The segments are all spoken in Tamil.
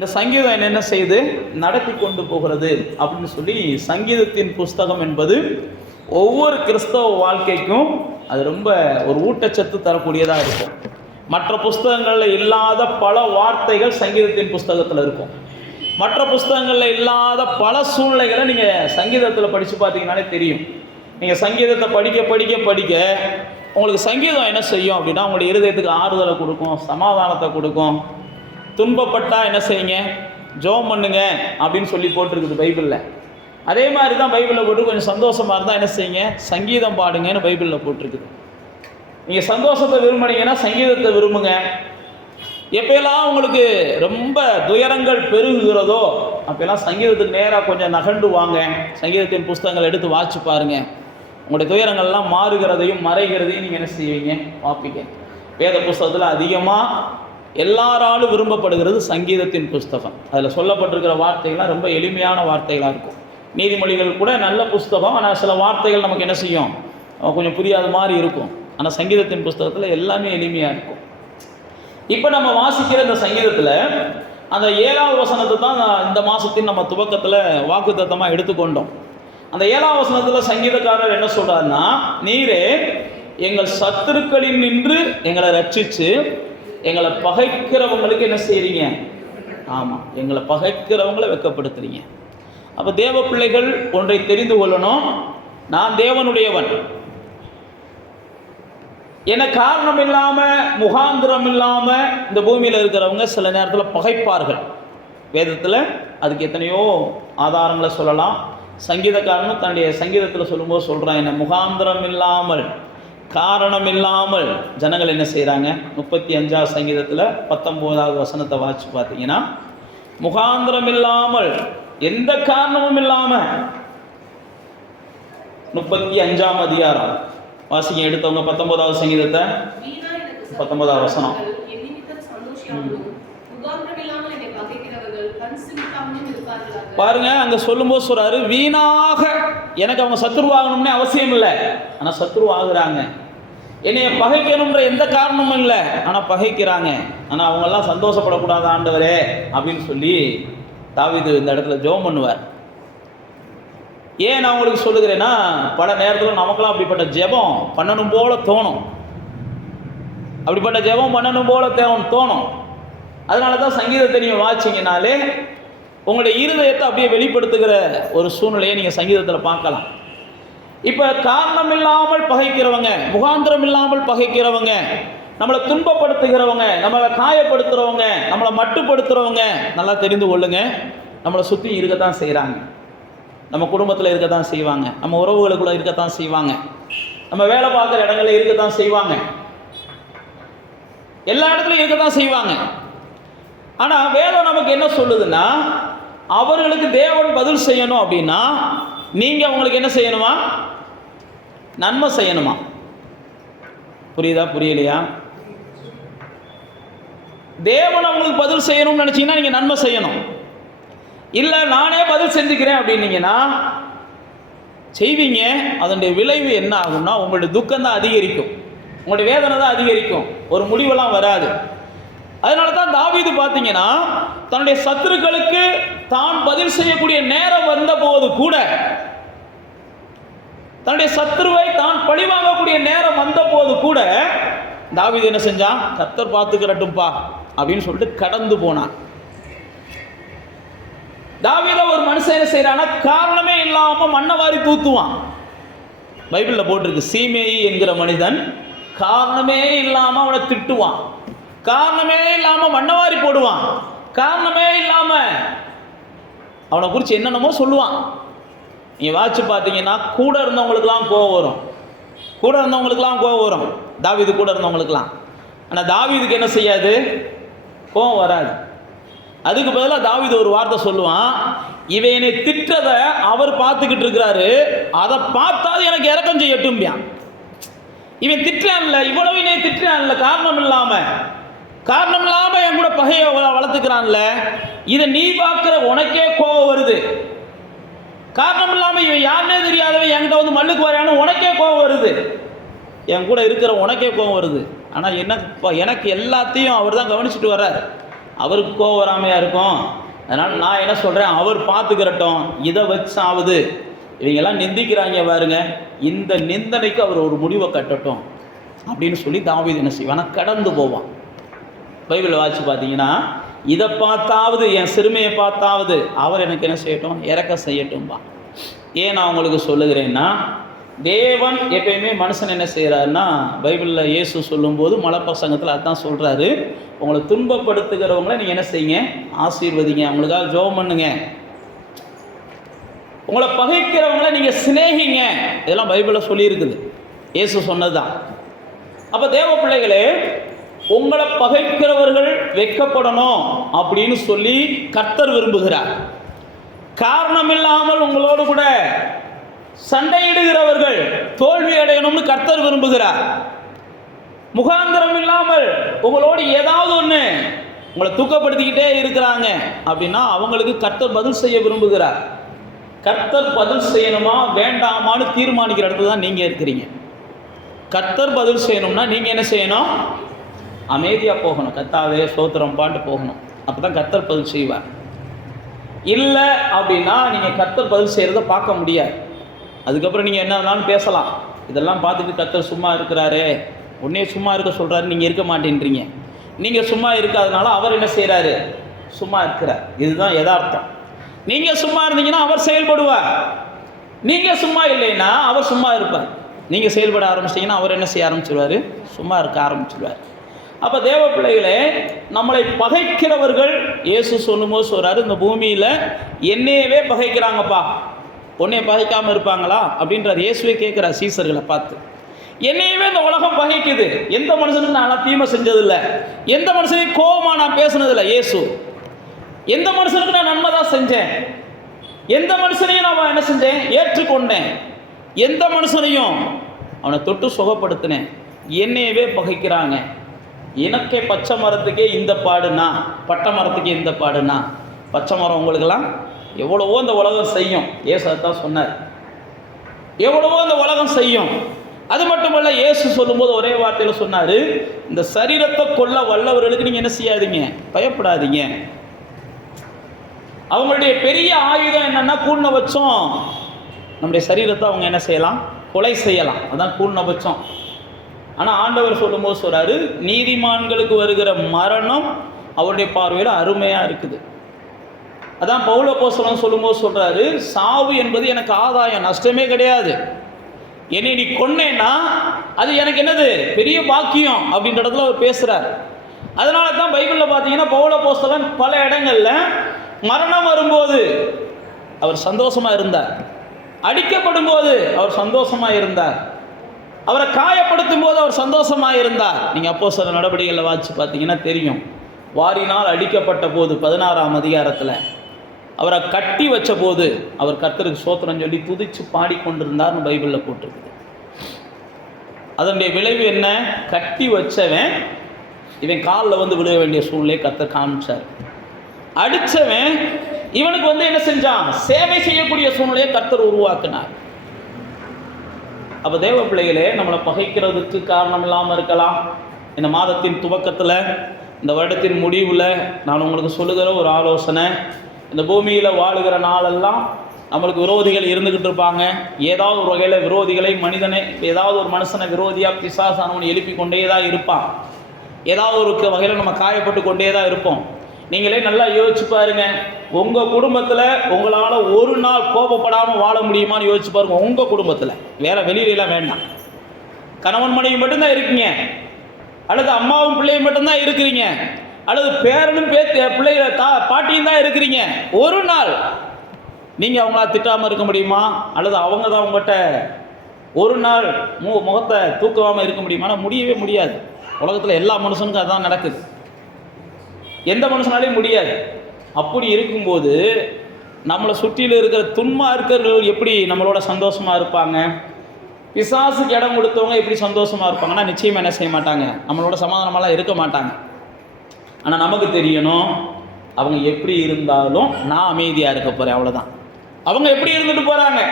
இந்த சங்கீதம் என்ன செய்து நடத்தி கொண்டு போகிறது அப்படின்னு சொல்லி, சங்கீதத்தின் புஸ்தகம் என்பது ஒவ்வொரு கிறிஸ்தவ வாழ்க்கைக்கும் அது ரொம்ப ஒரு ஊட்டச்சத்து தரக்கூடியதாக இருக்கும். மற்ற புஸ்தகங்களில் இல்லாத பல வார்த்தைகள் சங்கீதத்தின் புஸ்தகத்தில் இருக்கும். மற்ற புஸ்தகங்களில் இல்லாத பல சூழ்நிலைகளை நீங்கள் சங்கீதத்தில் படித்து பார்த்தீங்கன்னாலே தெரியும். நீங்கள் சங்கீதத்தை படிக்க படிக்க படிக்க உங்களுக்கு சங்கீதம் என்ன செய்யும் அப்படின்னா, உங்களுடைய இருதயத்துக்கு ஆறுதலை கொடுக்கும், சமாதானத்தை கொடுக்கும். துன்பப்பட்டால் என்ன செய்யுங்க, ஜெபம் பண்ணுங்க அப்படின்னு சொல்லி போட்டிருக்குது பைபிளில். அதே மாதிரி தான் பைபிளில் போட்டு கொஞ்சம் சந்தோஷமாக இருந்தால் என்ன செய்யுங்க, சங்கீதம் பாடுங்கன்னு பைபிளில் போட்டிருக்குது. நீங்கள் சந்தோஷத்தை விரும்புனீங்கன்னா சங்கீதத்தை விரும்புங்க. எப்போல்லாம் உங்களுக்கு ரொம்ப துயரங்கள் பெருகுகிறதோ அப்போல்லாம் சங்கீதத்துக்கு நேராக கொஞ்சம் நகண்டு வாங்க. சங்கீதத்தின் புஸ்தகங்கள் எடுத்து வாசிச்சு பாருங்கள். உங்களுடைய துயரங்கள்லாம் மாறுகிறதையும் மறைகிறதையும் நீங்கள் என்ன செய்வீங்க, பார்ப்பீங்க. வேத புஸ்தகத்தில் அதிகமாக எல்லாராலும் விரும்பப்படுகிறது சங்கீதத்தின் புஸ்தகம். அதில் சொல்லப்பட்டிருக்கிற வார்த்தைகள்லாம் ரொம்ப எளிமையான வார்த்தைகளாக இருக்கும். நீதிமொழிகள் கூட நல்ல புஸ்தகம், ஆனால் சில வார்த்தைகள் நமக்கு என்ன செய்யும், கொஞ்சம் புரியாத மாதிரி இருக்கும். ஆனால் சங்கீதத்தின் புஸ்தகத்தில் எல்லாமே எளிமையாக இருக்கும். இப்போ நம்ம வாசிக்கிற இந்த சங்கீதத்தில் அந்த 7வது வசனத்தை தான் இந்த மாதத்தின் நம்ம துவக்கத்தில் வாக்குத்தத்தமாக எடுத்துக்கொண்டோம். அந்த 7வது வசனத்தில் சங்கீதக்காரர் என்ன சொல்கிறாருன்னா, நீரே எங்கள் சத்துருக்களில் நின்று எங்களை ரட்சித்து எங்களை பகைக்கிறவங்களுக்கு என்ன செய்கிறீங்க, ஆமாம், எங்களை பகைக்கிறவங்களை வெட்கப்படுத்துறீங்க. அப்போ தேவ பிள்ளைகள் ஒன்றை தெரிந்து கொள்ளணும், நான் தேவனுடையவன். என காரணம் இல்லாமல் முகாந்திரம் இல்லாமல் இந்த பூமியில் இருக்கிறவங்க சில நேரத்தில் பகைப்பார்கள். வேதத்தில் அதுக்கு எத்தனையோ ஆதாரங்களை சொல்லலாம். சங்கீதக்காரனும் தன்னுடைய சங்கீதத்தில் சொல்லும்போது சொல்கிறான், என்ன முகாந்திரம் இல்லாமல் காரணம் இல்லாமல் ஜனங்கள் என்ன செய்கிறாங்க. 35வது சங்கீதத்தில் 19வது வசனத்தை வாசித்து பார்த்தீங்கன்னா, முகாந்திரம் இல்லாமல் எந்த காரணமும் இல்லாமல் 35ஆம் அதிகாரம் வாசிங்க எடுத்தவங்க 19வது சங்கீதத்தை 19வது வசனம். பாருங்க, அங்க சொல்லும்போது சொல்றாரு, வீணாக எனக்கு அவங்க சத்துருவாகணும்னே அவசியம் இல்லை, ஆனால் சத்துருவாகுறாங்க. என்னைய பகைக்கணுன்ற எந்த காரணமும் இல்லை, ஆனால் பகைக்கிறாங்க. ஆனால் அவங்கெல்லாம் சந்தோஷப்படக்கூடாது ஆண்டவரே அப்படின்னு சொல்லி தாவீது இந்த இடத்துல ஜெபம் பண்ணுவார். ஏன் நான் உங்களுக்கு சொல்லுகிறேன்னா, பல நேரத்தில் நமக்கெல்லாம் அப்படிப்பட்ட ஜெபம் பண்ணணும் போல தோணும். அப்படிப்பட்ட ஜெபம் பண்ணணும் போல தோணும். அதனால தான் சங்கீதத்தை நீங்கள் வாசிங்கனாலே உங்களுடைய இருதயத்தை அப்படியே வெளிப்படுத்துகிற ஒரு சூழ்நிலையை நீங்கள் சங்கீதத்தில் பார்க்கலாம். இப்போ காரணம் இல்லாமல் பகைக்கிறவங்க, முகாந்திரம் இல்லாமல் பகைக்கிறவங்க, நம்மளை துன்பப்படுத்துகிறவங்க, நம்மளை காயப்படுத்துகிறவங்க, நம்மளை மட்டுப்படுத்துகிறவங்க நல்லா தெரிந்து கொள்ளுங்க, நம்மளை சுற்றி இருக்கத்தான் செய்கிறாங்க. நம்ம குடும்பத்தில் இருக்கத்தான் செய்வாங்க, நம்ம உறவுகளுக்குள்ளே இருக்கத்தான் செய்வாங்க, நம்ம வேலை பார்க்குற இடங்களில் இருக்கத்தான் செய்வாங்க, எல்லா இடத்துலையும் இருக்கத்தான் செய்வாங்க. ஆனால் வேதம் நமக்கு என்ன சொல்லுதுன்னா, அவர்களுக்கு தேவன் பதில் செய்யணும் அப்படின்னா நீங்கள் அவங்களுக்கு என்ன செய்யணுமா, நன்மை செய்யணுமா. புரியுதா, புரியலையா? தேவன் அவங்களுக்கு பதில் செய்யணும்னு நினச்சிங்கன்னா நீங்கள் நன்மை செய்யணும். இல்லை நானே பதில் செஞ்சுக்கிறேன் அப்படின்னீங்கன்னா செய்வீங்க. அதனுடைய விளைவு என்ன ஆகும்னா, உங்களுடைய துக்கம் தான் அதிகரிக்கும், உங்களுடைய வேதனை தான் அதிகரிக்கும், ஒரு முடிவெல்லாம் வராது. அதனால தான் தாவீது பார்த்தீங்கன்னா தன்னுடைய சத்துருக்களுக்கு தான் பதில் செய்யக்கூடிய நேரம் வந்த போது கூட, தன்னுடைய சத்துருவை தான் பழிவாங்கக்கூடிய நேரம் வந்த போது கூட தாவீது என்ன செஞ்சான், கர்த்தர் பார்த்துக்கிறட்டும்பா அப்படின்னு சொல்லிட்டு கடந்து போனான். தாவீத ஒரு மனுஷன் என்ன செய்யறான்னா, காரணமே இல்லாமல் மண்ணை வாரி தூத்துவான். பைபிளில் போட்டிருக்கு, சீமேயி என்கிற மனிதன் காரணமே இல்லாமல் அவனை திட்டுவான், காரணமே இல்லாமல் மண்ணவாரி போடுவான், காரணமே இல்லாமல் அவனை குறித்து என்னென்னமோ சொல்லுவான். நீங்கள் வாட்சி பார்த்தீங்கன்னா கூட இருந்தவங்களுக்கெல்லாம் கோவம் வரும், கூட இருந்தவங்களுக்கெல்லாம் கோவம் வரும், தாவீது கூட இருந்தவங்களுக்கெல்லாம். ஆனால் தாவீதுக்கு என்ன செய்யாது, கோவம் வராது. அதுக்கு பதிலாக தாவீது ஒரு வார்த்தை சொல்லுவான், இவன் என்னை திட்டதை அவர் பார்த்துக்கிட்டு இருக்கிறாரு, அதை பார்த்தாது எனக்கு இறக்கம் செய்யட்டும்பியான். இவன் திட்டான்ல, இவ்வளவு நீ திட்டான்ல, காரணம் இல்லாமல் என் கூட பகையை வளர்த்துக்கிறான்ல, இதை நீ பார்க்குற உனக்கே கோவம் வருது. காரணம் இல்லாமல் இவன் யாருன்னே தெரியாதவன் என்கிட்ட வந்து மல்லுக்கு வரையானு உனக்கே கோவம் வருது, என் கூட இருக்கிற உனக்கே கோவம் வருது. ஆனால் எனக்கு எல்லாத்தையும் அவர் தான் கவனிச்சுட்டு வர்றார். அவருக்கு கோவம் வராமையாக இருக்கும். அதனால் நான் என்ன சொல்கிறேன், அவர் பார்த்துக்கிறட்டும், இதை வச்சாவது இவங்கெல்லாம் நிந்திக்கிறாங்க பாருங்க, இந்த நிந்தனைக்கு அவர் ஒரு முடிவை கட்டட்டும் அப்படின்னு சொல்லி தாவீது என்ன செய்வானா, கடந்து போவான். பைபிள் வாட்சி பார்த்தீங்கன்னா, இதை பார்த்தாவது, என் சிறுமையை பார்த்தாவது அவர் எனக்கு என்ன செய்யட்டும், இறக்க செய்யட்டும்பா. ஏன் நான் உங்களுக்கு சொல்லுகிறேன்னா, தேவன் எப்பயுமே மனுஷன் என்ன செய்கிறாருன்னா, பைபிளில் இயேசு சொல்லும்போது மலைப்பிரசங்கத்தில் அதுதான் சொல்கிறாரு, உங்களை துன்பப்படுத்துகிறவங்கள நீங்கள் என்ன செய்யுங்க, ஆசீர்வதிங்க, அவங்களுக்காக ஜெபம் பண்ணுங்க, உங்களை பகைக்கிறவங்கள நீங்கள் சிநேகிங்க. இதெல்லாம் பைபிளில் சொல்லியிருக்குது, இயேசு சொன்னது தான். அப்போ தேவ பிள்ளைகளே, உங்களை பகைக்கிறவர்கள் வெட்கப்படணும் அப்படின்னு சொல்லி கர்த்தர் விரும்புகிறார். காரணம் இல்லாமல் உங்களோடு கூட சண்டையிடுகிறவர்கள் தோல்வி அடையணும்னு கர்த்தர் விரும்புகிறார். முகாந்திரம் இல்லாமல் உங்களோடு ஏதாவது ஒன்று உங்களை தூக்கப்படுத்திக்கிட்டே இருக்கிறாங்க அப்படின்னா அவங்களுக்கு கர்த்தர் பதில் செய்ய விரும்புகிறார். கர்த்தர் பதில் செய்யணுமா வேண்டாமான்னு தீர்மானிக்கிற இடத்துல தான் நீங்கள் இருக்கிறீங்க. கர்த்தர் பதில் செய்யணும்னா நீங்கள் என்ன செய்யணும், அமைதியாக போகணும், கர்த்தாவே ஸ்தோத்திரம் பாட்டு போகணும். அப்போ தான் கர்த்தர் பதில் செய்வார். இல்லை அப்படின்னா நீங்கள் கர்த்தர் பதில் செய்கிறத பார்க்க முடியாது. அதுக்கப்புறம் நீங்கள் என்ன வேணாலும் பேசலாம், இதெல்லாம் பார்த்துட்டு கர்த்தர் சும்மா இருக்கிறாரே, உடனே சும்மா இருக்க சொல்கிறாரு, நீங்கள் இருக்க மாட்டேன்றீங்க. நீங்கள் சும்மா இருக்காதனால அவர் என்ன செய்கிறாரு, சும்மா இருக்கிறார். இதுதான் யதார்த்தம். நீங்கள் சும்மா இருந்தீங்கன்னா அவர் செயல்படுவார், நீங்கள் சும்மா இல்லைன்னா அவர் சும்மா இருப்பார். நீங்கள் செயல்பட ஆரம்பிச்சிட்டிங்கன்னா அவர் என்ன செய்ய ஆரம்பிச்சிடுவார், சும்மா இருக்க ஆரம்பிச்சிடுவார். அப்போ தேவ பிள்ளைகளே, நம்மளை பகைக்கிறவர்கள் இயேசு சொல்லும்போது சொல்கிறாரு, இந்த பூமியில் என்னையவே பகைக்கிறாங்கப்பா, உன்னைய பகைக்காமல் இருப்பாங்களா அப்படின்றார். இயேசுவே கேட்குறார் சீசர்களை பார்த்து, என்னையவே இந்த உலகம் பகைக்குது, எந்த மனுஷனுக்கு நான் தீமை செஞ்சதில்லை, எந்த மனுஷனையும் கோபமாக நான் பேசுனதில்லை. இயேசு, எந்த மனுஷனுக்கு நான் நன்மை தான் செஞ்சேன், எந்த மனுஷனையும் நான் என்ன செஞ்சேன், ஏற்றுக்கொண்டேன், எந்த மனுஷனையும் அவனை தொட்டு சுகப்படுத்தினேன், என்னையவே பகைக்கிறாங்க. எனக்கே பச்சை மரத்துக்கே இந்த பாடுனா, பட்டை மரத்துக்கே இந்த பாடுனா, பச்சை மரம் உங்களுக்கெல்லாம் எவ்வளவோ இந்த உலகம் செய்யும். இயேசு தான் சொன்னார், எவ்வளவோ இந்த உலகம் செய்யும். அது மட்டுமல்ல, இயேசு சொல்லும்போது ஒரே வார்த்தையில் சொன்னார், இந்த சரீரத்தை கொல்ல வல்லவர்களுக்கு நீங்கள் என்ன செய்யாதீங்க, பயப்படாதீங்க. அவங்களுடைய பெரிய ஆயுதம் என்னன்னா, கூழ்நபட்சம். நம்முடைய சரீரத்தை அவங்க என்ன செய்யலாம், கொலை செய்யலாம், அதான் கூழ்நபட்சம். ஆனால் ஆண்டவர் சொல்லும்போது சொல்கிறாரு, நீதிமான்களுக்கு வருகிற மரணம் அவருடைய பார்வையில் அருமையாக இருக்குது. அதான் பவுல் அப்போஸ்தலன் சொல்லும்போது சொல்கிறாரு, சாவு என்பது எனக்கு ஆதாயம், நஷ்டமே கிடையாது. என்னை நீ கொன்னேன்னா அது எனக்கு என்னது, பெரிய பாக்கியம் அப்படின்ற இடத்துல அவர் பேசுகிறார். அதனால தான் பைபிளில் பார்த்தீங்கன்னா பவுல் அப்போஸ்தலன் பல இடங்களில் மரணம் வரும்போது அவர் சந்தோஷமாக இருந்தார், அடிக்கப்படும் போது அவர் சந்தோஷமாக இருந்தார், அவரை காயப்படுத்தும் போது அவர் சந்தோஷமாக இருந்தார். நீங்கள் அப்போஸ்தலர் நடவடிக்கைகளை வாசித்து பார்த்தீங்கன்னா தெரியும். வாரினால் அடிக்கப்பட்ட போது 16ஆம் அதிகாரத்தில் அவரை கட்டி வச்ச போது அவர் கர்த்தருக்கு ஸ்தோத்திரம் சொல்லி துதித்து பாடிக்கொண்டிருந்தார்னு பைபிளில் போட்டிருக்குது. அதனுடைய விளைவு என்ன, கட்டி வச்சவன் இவன் காலில் வந்து விழுக வேண்டிய சூழ்நிலையை கர்த்தர் காமிச்சார். அடித்தவன் இவனுக்கு வந்து என்ன செஞ்சான், சேவை செய்யக்கூடிய சூழ்நிலையை கர்த்தர் உருவாக்கினார். அப்போ தேவ பிள்ளைகளே, நம்மளை பகைக்கிறதுக்கு காரணம் இல்லாமல் இருக்கலாம். இந்த மாதத்தின் துவக்கத்தில், இந்த வருடத்தின் முடிவில் நான் உங்களுக்கு சொல்லுகிற ஒரு ஆலோசனை, இந்த பூமியில் வாழுகிற நாளெல்லாம் நம்மளுக்கு விரோதிகள் இருந்துக்கிட்டு இருப்பாங்க. ஏதாவது ஒரு வகையில் விரோதிகளை, மனிதனை, ஏதாவது ஒரு மனுஷனை விரோதியாக பிசாசானவன் எழுப்பி கொண்டே தான் இருப்பான். ஏதாவது ஒரு வகையில் நம்ம காயப்பட்டு கொண்டே தான் இருப்போம். நீங்களே நல்லா யோசிச்சு பாருங்க, உங்கள் குடும்பத்தில் உங்களால் ஒரு நாள் கோபப்படாமல் வாழ முடியுமான்னு யோசிச்சு பாருங்க. உங்கள் குடும்பத்தில், வேறு வெளியிலாம் வேண்டாம். கணவன் மனைவி மட்டும்தான் இருக்கீங்க, அல்லது அம்மாவும் பிள்ளையும் மட்டும்தான் இருக்கிறீங்க, அல்லது பேரனும் பிள்ளைகளை பாட்டியும் தான் இருக்கிறீங்க. ஒரு நாள் நீங்கள் அவங்களா திட்டாமல் இருக்க முடியுமா? அல்லது அவங்க தான் உங்கள்கிட்ட ஒரு நாள் முகத்தை தூக்காமல் இருக்க முடியுமா? முடியவே முடியாது. உலகத்தில் எல்லா மனுஷனுக்கும் அதுதான் நடக்குது, எந்த மனுஷனாலையும் முடியாது. அப்படி இருக்கும்போது நம்மளை சுற்றியில் இருக்கிற துன்மார்க்கர்கள் எப்படி நம்மளோட சந்தோஷமாக இருப்பாங்க? பிசாசுக்கு இடம் கொடுத்தவங்க எப்படி சந்தோஷமாக இருப்பாங்கன்னா நிச்சயமாக என்ன செய்ய மாட்டாங்க, நம்மளோட சமாதானமெல்லாம் இருக்க மாட்டாங்க. ஆனால் நமக்கு தெரியணும், அவங்க எப்படி இருந்தாலும் நான் அமைதியாக இருக்க போகிறேன், அவ்வளோதான். அவங்க எப்படி இருந்துட்டு போகிறாங்க,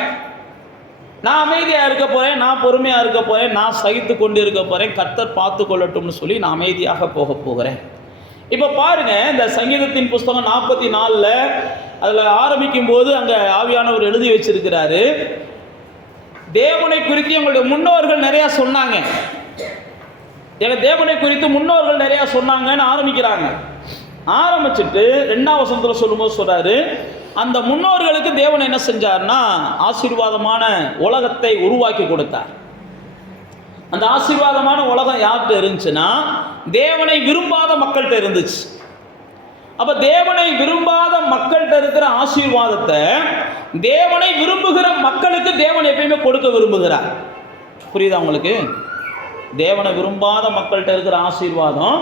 நான் அமைதியாக இருக்க போகிறேன், நான் பொறுமையாக இருக்க போகிறேன், நான் சகித்து கொண்டு இருக்க போகிறேன், கர்த்தர் பார்த்து கொள்ளட்டும்னு சொல்லி நான் அமைதியாக போக போகிறேன். இப்போ பாருங்க, இந்த சங்கீதத்தின் புஸ்தகம் 44 அதில் ஆரம்பிக்கும் போது அங்கே ஆவியானவர் எழுதி வச்சிருக்கிறாரு, தேவனை குறித்து எங்களுடைய முன்னோர்கள் நிறையா சொன்னாங்க, எங்கள் தேவனை குறித்து முன்னோர்கள் நிறையா சொன்னாங்கன்னு ஆரம்பிக்கிறாங்க. ஆரம்பிச்சுட்டு 2ஆம் வசனத்தில் சொல்லும்போது சொல்கிறாரு, அந்த முன்னோர்களுக்கு தேவன் என்ன செஞ்சார்னா ஆசீர்வாதமான உலகத்தை உருவாக்கி கொடுத்தார். அந்த ஆசீர்வாதமான உலகம் யார்கிட்ட இருந்துச்சுன்னா தேவனை விரும்பாத மக்கள்கிட்ட இருந்துச்சு. அப்ப தேவனை விரும்பாத மக்கள்கிட்ட இருக்கிற ஆசீர்வாதத்தை தேவனை விரும்புகிற மக்களுக்கு தேவன் எப்பயுமே கொடுக்க விரும்புகிறார். புரியுதா உங்களுக்கு? தேவனை விரும்பாத மக்கள்கிட்ட இருக்கிற ஆசீர்வாதம்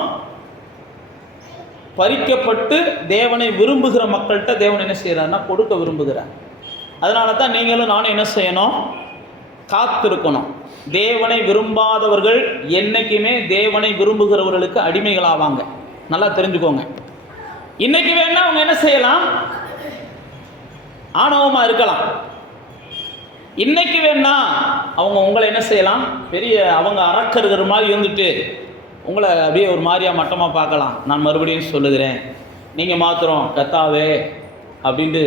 பறிக்கப்பட்டு தேவனை விரும்புகிற மக்கள்கிட்ட தேவன் என்ன செய்யறாருன்னா கொடுக்க விரும்புகிறார். அதனால தான் நீங்களும் நானும் என்ன செய்யணும்? காத்திருக்கணும். தேவனை விரும்பாதவர்கள் என்னைக்குமே தேவனை விரும்புகிறவர்களுக்கு அடிமைகள் ஆவாங்க. நல்லா தெரிஞ்சுக்கோங்க. இன்னைக்கு வேணா அவங்க என்ன செய்யலாம்? ஆணவமா இருக்கலாம். இன்னைக்கு வேணா அவங்க உங்களை என்ன செய்யலாம்? பெரிய அவங்க அரக்கருகிற மாதிரி இருந்துட்டு உங்களை அப்படியே ஒரு மாதிரியா மட்டமாக பார்க்கலாம். நான் மறுபடியும் சொல்லுகிறேன், நீங்கள் மாத்திரம் கத்தாவே அப்படின்ட்டு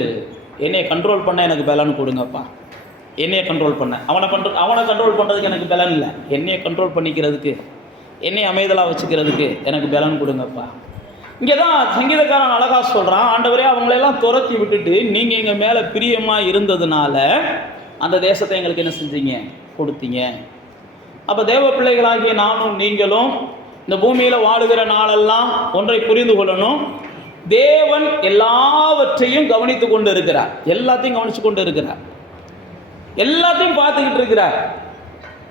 என்னையை கண்ட்ரோல் பண்ண எனக்கு பலன் கொடுங்கப்பா, என்னையை கண்ட்ரோல் பண்ண. அவனை கண்ட்ரோல் பண்ணுறதுக்கு எனக்கு பலன் இல்லை, என்னையை கண்ட்ரோல் பண்ணிக்கிறதுக்கு, என்னை அமைதலாக வச்சுக்கிறதுக்கு எனக்கு பலன் கொடுங்கப்பா. இங்கே தான் சங்கீதக்காரன் அழகாக சொல்கிறான், ஆண்டவரே அவங்களெல்லாம் துரத்தி விட்டுட்டு நீங்கள் எங்கள் மேலே பிரியமாக இருந்ததுனால அந்த தேசத்தை எங்களுக்கு என்ன செஞ்சீங்க? கொடுத்தீங்க. அப்போ தேவ பிள்ளைகளாகிய நானும் நீங்களும் இந்த பூமியில் வாழுகிற நாளெல்லாம் ஒன்றை புரிந்து கொள்ளணும், தேவன் எல்லாவற்றையும் கவனித்து கொண்டு இருக்கிறார், எல்லாத்தையும் கவனித்து கொண்டு இருக்கிறார், எல்லாத்தையும் பார்த்துக்கிட்டு இருக்கிறார்.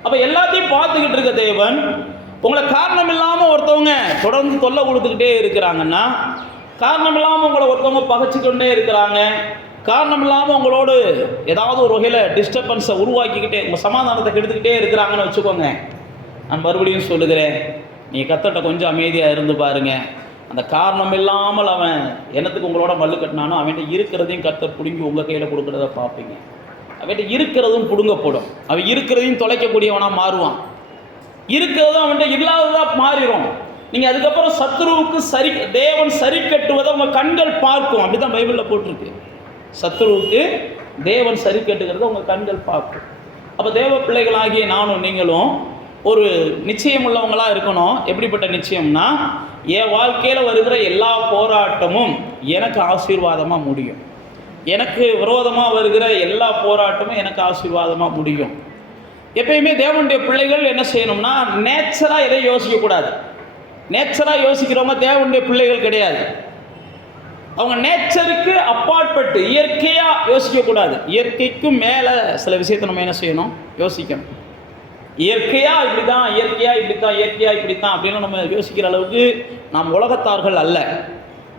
அப்போ எல்லாத்தையும் பார்த்துக்கிட்டு இருக்க தேவன் உங்களை காரணம் இல்லாமல் ஒருத்தவங்க தொடர்ந்து தொல்லை கொடுத்துக்கிட்டே இருக்கிறாங்கன்னா, காரணம் இல்லாமல் உங்களை ஒருத்தவங்க பகைச்சிக்கொண்டே இருக்கிறாங்க, காரணம் இல்லாமல் உங்களோடு ஏதாவது ஒரு வகையில் டிஸ்டர்பன்ஸை உருவாக்கிக்கிட்டே உங்கள் சமாதானத்தை கெடுத்துக்கிட்டே இருக்கிறாங்கன்னு வச்சுக்கோங்க. நான் மறுபடியும் சொல்லுகிறேன், நீங்கள் கத்தட்ட கொஞ்சம் அமைதியாக இருந்து பாருங்க. அந்த காரணம் இல்லாமல் அவன் என்னத்துக்கு உங்களோட மல்லு கட்டினானோ அவன்கிட்ட இருக்கிறதையும் கத்தர் பிடுங்கி உங்கள் கையில் கொடுக்குறத பார்ப்பீங்க. அவன்கிட்ட இருக்கிறதும் பிடுங்கப்படும். அவன் இருக்கிறதையும் தொலைக்கக்கூடியவனாக மாறுவான், இருக்கிறதும் அவன்கிட்ட இல்லாததாக மாறிடும். நீங்கள் அதுக்கப்புறம் சத்துருவுக்கு தேவன் சரி கட்டுவதை உங்கள் கண்கள் பார்க்கும். அப்படி தான் பைபிளில் போட்டிருக்கு, சத்துருவுக்கு தேவன் சரி கட்டுகிறத உங்கள் கண்கள் பார்க்கும். அப்போ தேவ பிள்ளைகளாகிய நானும் நீங்களும் ஒரு நிச்சயம் உள்ளவங்களாக இருக்கணும். எப்படிப்பட்ட நிச்சயம்னா, என் வாழ்க்கையில் வருகிற எல்லா போராட்டமும் எனக்கு ஆசீர்வாதமாக முடியும், எனக்கு விரோதமாக வருகிற எல்லா போராட்டமும் எனக்கு ஆசீர்வாதமாக முடியும். எப்பயுமே தேவனுடைய பிள்ளைகள் என்ன செய்யணும்னா, நேச்சராக எதையும் யோசிக்கக்கூடாது. நேச்சராக யோசிக்கிறவங்க தேவனுடைய பிள்ளைகள் கிடையாது. அவங்க நேச்சருக்கு அப்பாற்பட்டு இயற்கையாக யோசிக்கக்கூடாது. இயற்கைக்கு மேலே சில விஷயத்தை நம்ம என்ன செய்யணும்? யோசிக்கணும். இயற்கையாக இப்படி தான், இயற்கையாக இப்படித்தான், இயற்கையாக இப்படித்தான் அப்படின்னு நம்ம யோசிக்கிற அளவுக்கு நாம் உலகத்தார்கள் அல்ல.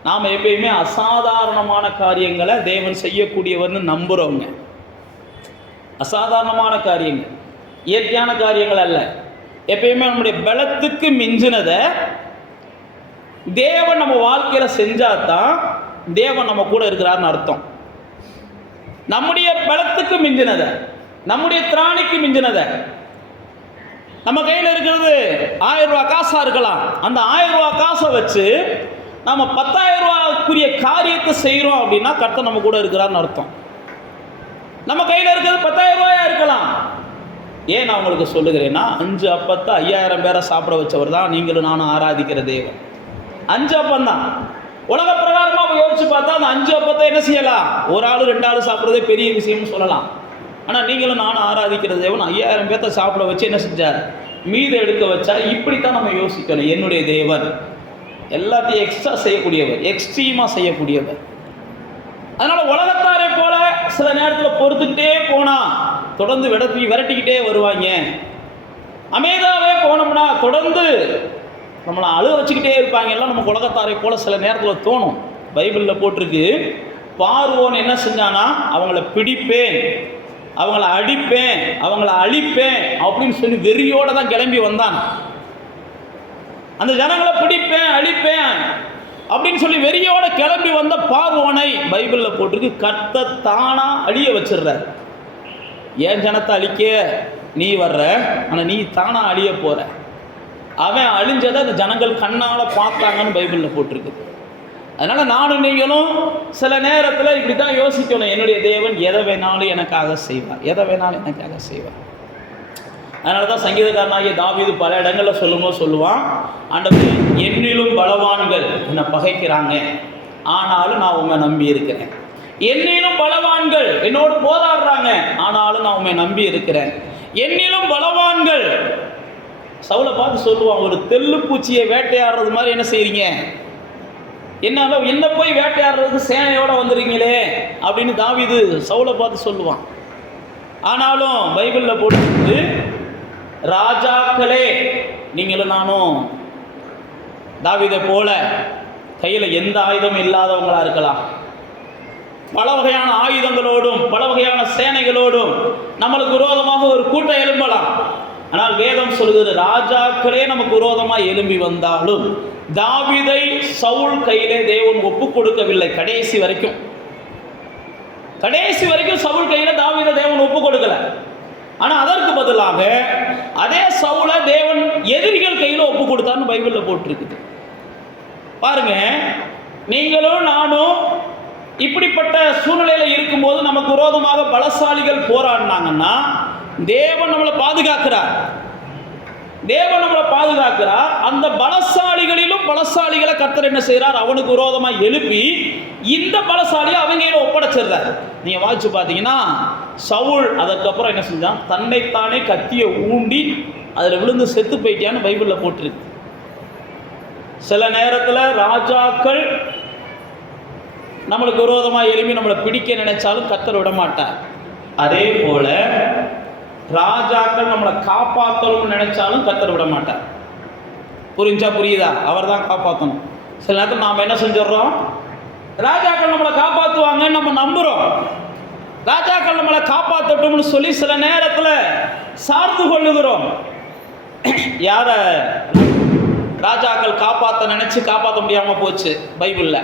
நாம் எப்பயுமே அசாதாரணமான காரியங்களை தேவன் செய்யக்கூடியவர்னு நம்புகிறவங்க. அசாதாரணமான காரியங்கள், இயற்கையான காரியங்கள் அல்ல. எப்பயுமே நம்முடைய பலத்துக்கு மிஞ்சினதை தேவன் நம்ம வாழ்க்கையில் செஞ்சாதான் தேவன் நம்ம கூட இருக்கிறார்னு அர்த்தம். நம்முடைய பலத்துக்கு மிஞ்சினதை, நம்முடைய திராணிக்கு மிஞ்சினதை, நம்ம கையில் இருக்கிறது 1000 ரூபா காசாக இருக்கலாம், அந்த 1000 ரூபா காசை வச்சு நம்ம 10,000 ரூபாய்க்குரிய காரியத்தை செய்கிறோம் அப்படின்னா கர்த்தர் நம்ம கூட இருக்கிறார்னு அர்த்தம். நம்ம கையில் இருக்கிறது 10,000 ரூபாயா இருக்கலாம். ஏன் நான் உங்களுக்கு சொல்லுகிறேன்னா, 5 அப்பத்தை 5000 பேரை சாப்பிட வச்சவர் தான் நீங்களும் நானும் ஆராதிக்கிற தேவன். 5 அப்பந்தான். உலக பிரகாரமாக யோசிச்சு பார்த்தா அந்த 5 அப்பத்தை என்ன செய்யலாம்? ஒரு ஆள் 2 ஆள் சாப்பிட்றதே பெரிய விஷயம்னு சொல்லலாம். ஆனால் நீங்களும் நானும் ஆராதிக்கிற தேவன் 5000 பேர்த்த சாப்பிட வச்சு என்ன செஞ்சார்? மீது எடுக்க வச்சார். இப்படித்தான் நம்ம யோசிக்கணும். என்னுடைய தேவன் எல்லாத்தையும் எக்ஸ்ட்ரா செய்யக்கூடியவர், எக்ஸ்ட்ரீமாக செய்யக்கூடியவர். அதனால் உலகத்தாரை போல சில நேரத்தில் பொறுத்துக்கிட்டே போனால் தொடர்ந்து விரட்டிக்கிட்டே வருவாங்க. அமைதியாகவே போனோம்னா தொடர்ந்து நம்மளை அழுக வச்சுக்கிட்டே இருப்பாங்க. எல்லாம் நமக்கு உலகத்தாரை போல சில நேரத்தில் தோணும். பைபிளில் போட்டிருக்கு, பார்வோன் என்ன செஞ்சானா, அவங்கள பிடிப்பேன், அவங்கள அடிப்பேன், அவங்கள அழிப்பேன் அப்படின்னு சொல்லி வெறியோடு தான் கிளம்பி வந்தான். அந்த ஜனங்களை பிடிப்பேன், அழிப்பேன் அப்படின்னு சொல்லி வெறியோட கிளம்பி வந்த பார்வோனை பைபிளில் போட்டிருக்கு கர்த்தர் தானா அழிய வச்சிடுறார். ஏன் ஜனத்தை அழிக்க நீ வர்ற, ஆனால் நீ தானா அழிய போற. அவன் அழிஞ்சதை அந்த ஜனங்கள் கண்ணால் பார்த்தாங்கன்னு பைபிளில் போட்டிருக்கு. அதனால் நானும் நீங்களும் சில நேரத்தில் இப்படி தான் யோசிக்கணும், என்னுடைய தேவன் எதை வேணாலும் எனக்காக செய்வார், எதை வேணாலும் எனக்காக செய்வார். அதனால தான் சங்கீதக்காரனாகிய தாவீது பல இடங்களில் சொல்லுவான், ஆண்டவரே என்னிலும் பலவான்கள் என்னை பகைக்கிறாங்க, ஆனாலும் நான் உண்மை நம்பி இருக்கிறேன். என்னிலும் பலவான்கள் என்னோடு போராடுறாங்க, ஆனாலும் நான் உண்மை நம்பி இருக்கிறேன். என்னிலும் பலவான்கள் சவுலை பார்த்து சொல்லுவான், ஒரு தெல்லு பூச்சியை வேட்டையாடுறது மாதிரி என்ன செய்றீங்க, என்ன போய் வேட்டையாடுறதுக்கு சேனையோட வந்துடுறீங்களே அப்படின்னு தாவீது சவுலை பார்த்து சொல்லுவான். ஆனாலும் பைபிளில் போட்டு ராஜாக்களே நீங்களும் நானும் தாவீதை போல கையில் எந்த ஆயுதமும் இல்லாதவங்களா இருக்கலாம், பல வகையான ஆயுதங்களோடும் பல வகையான சேனைகளோடும் நம்மளுக்கு விரோதமாக ஒரு கூட்டம் எழும்பலாம். ஆனால் வேதம் சொல்கிறது, ராஜாக்களே நமக்கு விரோதமாக எழும்பி வந்தாலும் தாவீதை சவுல் கையிலே தேவன் ஒப்பு கொடுக்கவில்லை. கடைசி வரைக்கும் சவுல் கையில தாவீதை தேவன் ஒப்பு கொடுக்கல. ஆனால் அதற்கு பதிலாக அதே சவுலை தேவன் எதிரிகள் கையில் ஒப்பு கொடுத்தான்னு பைபிளில் போட்டிருக்குது. பாருங்க, நீங்களும் நானும் இப்படிப்பட்ட சூழ்நிலையில் இருக்கும்போது நமக்கு விரோதமாக பலசாலிகள் போராடினாங்கன்னா தேவன் நம்மளை பாதுகாக்கிறார். அந்த பலசாலிகளிலும் பலசாலிகளை கர்த்தர் என்ன செய்கிறார், அவனுக்கு விரோதமாக எழுப்பி இந்த பலசாலியை அவங்க ஒப்படைச்சிடுறார். நீங்கள் வாசிச்சு பார்த்தீங்கன்னா சவுல் அதுக்கப்புறம் என்ன செஞ்சான், தன்னைத்தானே கத்தியை ஊண்டி அதில் விழுந்து செத்து போயிட்டியான்னு பைபிளில் போட்டிருக்கு. சில நேரத்தில் ராஜாக்கள் நம்மளுக்கு விரோதமாக எழுப்பி நம்மளை பிடிக்க நினைச்சாலும் கர்த்தர் விட மாட்டார். அதே போல ராஜாக்கள் நம்மளை காப்பாற்றணும்னு நினைச்சாலும் கர்த்தர் விட மாட்டார். புரியுதா? அவர் தான் காப்பாற்றணும். சில நேரத்தில் நாம் என்ன செஞ்சிடறோம், ராஜாக்கள் நம்மளை காப்பாற்றுவாங்கன்னு நம்ம நம்புகிறோம். ராஜாக்கள் நம்மளை காப்பாற்றட்டும்னு சொல்லி சில நேரத்தில் சார்ந்து கொள்ளுகிறோம். யாரை ராஜாக்கள் காப்பாற்ற நினைச்சு காப்பாற்ற முடியாமல் போச்சு. பைபிளில்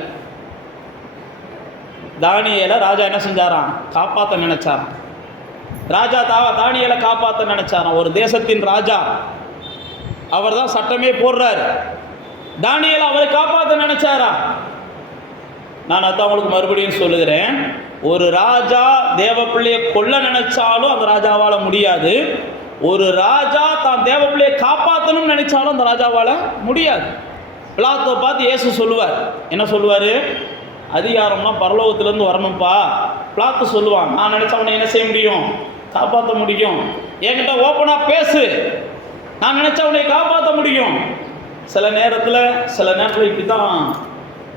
தானியேலை ராஜா என்ன செஞ்சாராம், காப்பாற்ற நினைச்சாராம். ராஜா தானியேலை காப்பாற்ற நினைச்சாராம். ஒரு தேசத்தின் ராஜா, அவர் தான் சட்டமே போடுறாரு. தானியேலை அவரை காப்பாற்ற நினைச்சாரா? நான் அதான் உங்களுக்கு மறுபடியும் சொல்லுகிறேன், ஒரு ராஜா தேவ பிள்ளையை கொல்ல நினைச்சாலும் அந்த ராஜாவால் முடியாது. ஒரு ராஜா தான் தேவ பிள்ளையை காப்பாற்றணும்னு நினைச்சாலும் அந்த ராஜாவால் முடியாது. பிலாத்தை பார்த்து இயேசு சொல்லுவார், என்ன சொல்லுவார், அதிகாரம்லாம் பரலோகத்திலேருந்து வரணும்ப்பா. பிலாத்து சொல்லுவான், நான் நினச்சா அவனை என்ன செய்ய முடியும், காப்பாற்ற முடியும். என்கிட்ட ஓப்பனாக பேசு, நான் நினச்சா அவனை காப்பாற்ற முடியும். சில நேரத்தில் இப்படி தான்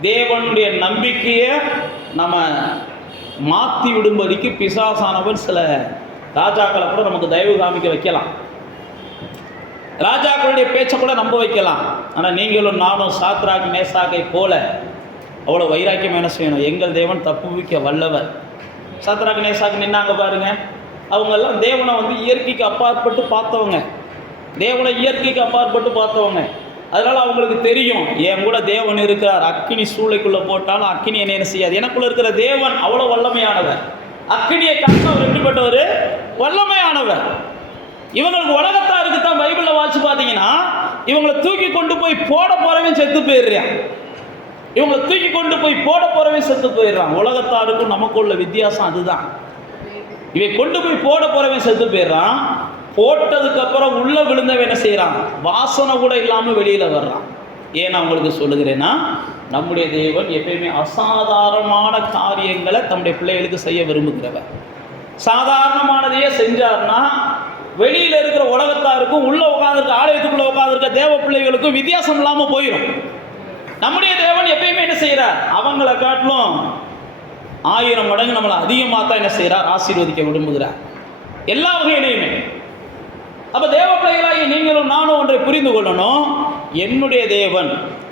தேவனுடைய நம்பிக்கையை நம்ம மாற்றி விடும்படிக்கு பிசாசானவன் சில ராஜாக்களை கூட நமக்கு தயவு காமிக்க வைக்கலாம். ராஜாக்களுடைய பேச்சை கூட நம்ப வைக்கலாம். ஆனால் நீங்களும் நானும் சாத்ராக் மேசாக்கை போல அவ்வளோ வைராக்கியம் என்ன செய்யணும், எங்கள் தேவன் தப்புவிக்க வல்லவர். சாத்ராக் மேசாக்கு நின்னாங்க பாருங்க, அவங்கெல்லாம் தேவனை இயற்கைக்கு அப்பாற்பட்டு பார்த்தவங்க, அதனால் அவங்களுக்கு தெரியும், என் கூட தேவன் இருக்கிறார். அக்கினி சூளைக்குள்ளே போட்டாலும் அக்கினி என்ன செய்யாது, எனக்குள்ளே இருக்கிற தேவன் அவ்வளோ வல்லமையானவர். அக்கினியை கண்டவர் எப்படிப்பட்டவர், வல்லமையானவர். இவங்களுக்கு உலகத்தாருக்கு தான் பைபிளில் வாசிச்சு பார்த்தீங்கன்னா இவங்களை தூக்கி கொண்டு போய் போட போறவன் செத்து போயிடுறான். உலகத்தாருக்கும் நமக்கு உள்ள வித்தியாசம் அதுதான். இவை கொண்டு போய் போட போறவன் செத்து போயிடுறான். போட்டதுக்கு அப்புறம் உள்ள விழுந்தவன் என்ன செய்யறான், வாசனை கூட இல்லாமல் வெளியில வர்றான். ஏன் நான் உங்களுக்கு சொல்லுகிறேன்னா, நம்முடைய தேவன் எப்பயுமே அசாதாரணமான காரியங்களை தம்முடைய பிள்ளைகளுக்கு செய்ய விரும்புகிறவர். சாதாரணமானதையே செஞ்சார்னா வெளியில இருக்கிற உலகத்தாருக்கும் உள்ள உட்காந்துருக்க ஆலயத்துக்குள்ள உட்காந்துருக்க தேவ பிள்ளைகளுக்கும் வித்தியாசம் இல்லாமல் போயிடும். நம்முடைய தேவன் எப்பயுமே என்ன செய்யறார், அவங்களை காட்டிலும் 1000 மடங்கு நம்மளை அதிகமாக தான் என்ன செய்யறார், ஆசீர்வதிக்க விரும்புகிறார் எல்லா வகையிலையுமே. அப்ப தேவ பிள்ளைகளாகி நீங்களும் நானும் ஒன்றை புரிந்து கொள்ளணும், என்னுடைய தேவன்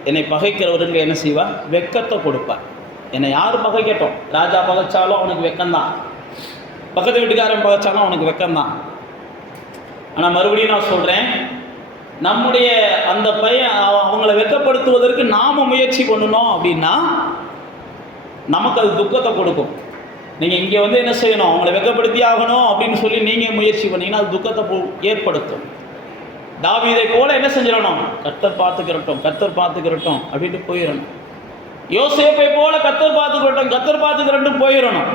என்னை பகைக்கிறவர்களுக்கு என்ன செய்வார், வெட்கத்தை கொடுப்பார். என்னை யார் பகைக்கட்டும், ராஜா பகைச்சாலும் அவனுக்கு வெக்கம்தான், பக்கத்து வீட்டுக்காரன் பகைச்சாலும் அவனுக்கு வெக்கம்தான். ஆனால் மறுபடியும் நான் சொல்கிறேன், நம்முடைய அந்த பையன் அவங்கள வெட்கப்படுத்துவதற்கு நாம் முயற்சி பண்ணணும் அப்படின்னா நமக்கு அது துக்கத்தை கொடுக்கும். நீங்கள் இங்கே என்ன செய்யணும், அவங்கள வெட்கப்படுத்தி ஆகணும் அப்படின்னு சொல்லி நீங்கள் முயற்சி பண்ணிங்கன்னா அது துக்கத்தை ஏற்படுத்தும். தாவீதை போல என்ன செஞ்சிடணும்? கர்த்தர் பார்த்துக்கிறட்டும், கர்த்தர் பார்த்துக்கிறட்டும் அப்படின்ட்டு போயிடணும். யோசேப்பை போல கர்த்தர் பார்த்துக்கிறட்டும், கர்த்தர் பார்த்துக்கிறட்டும் போயிடணும்.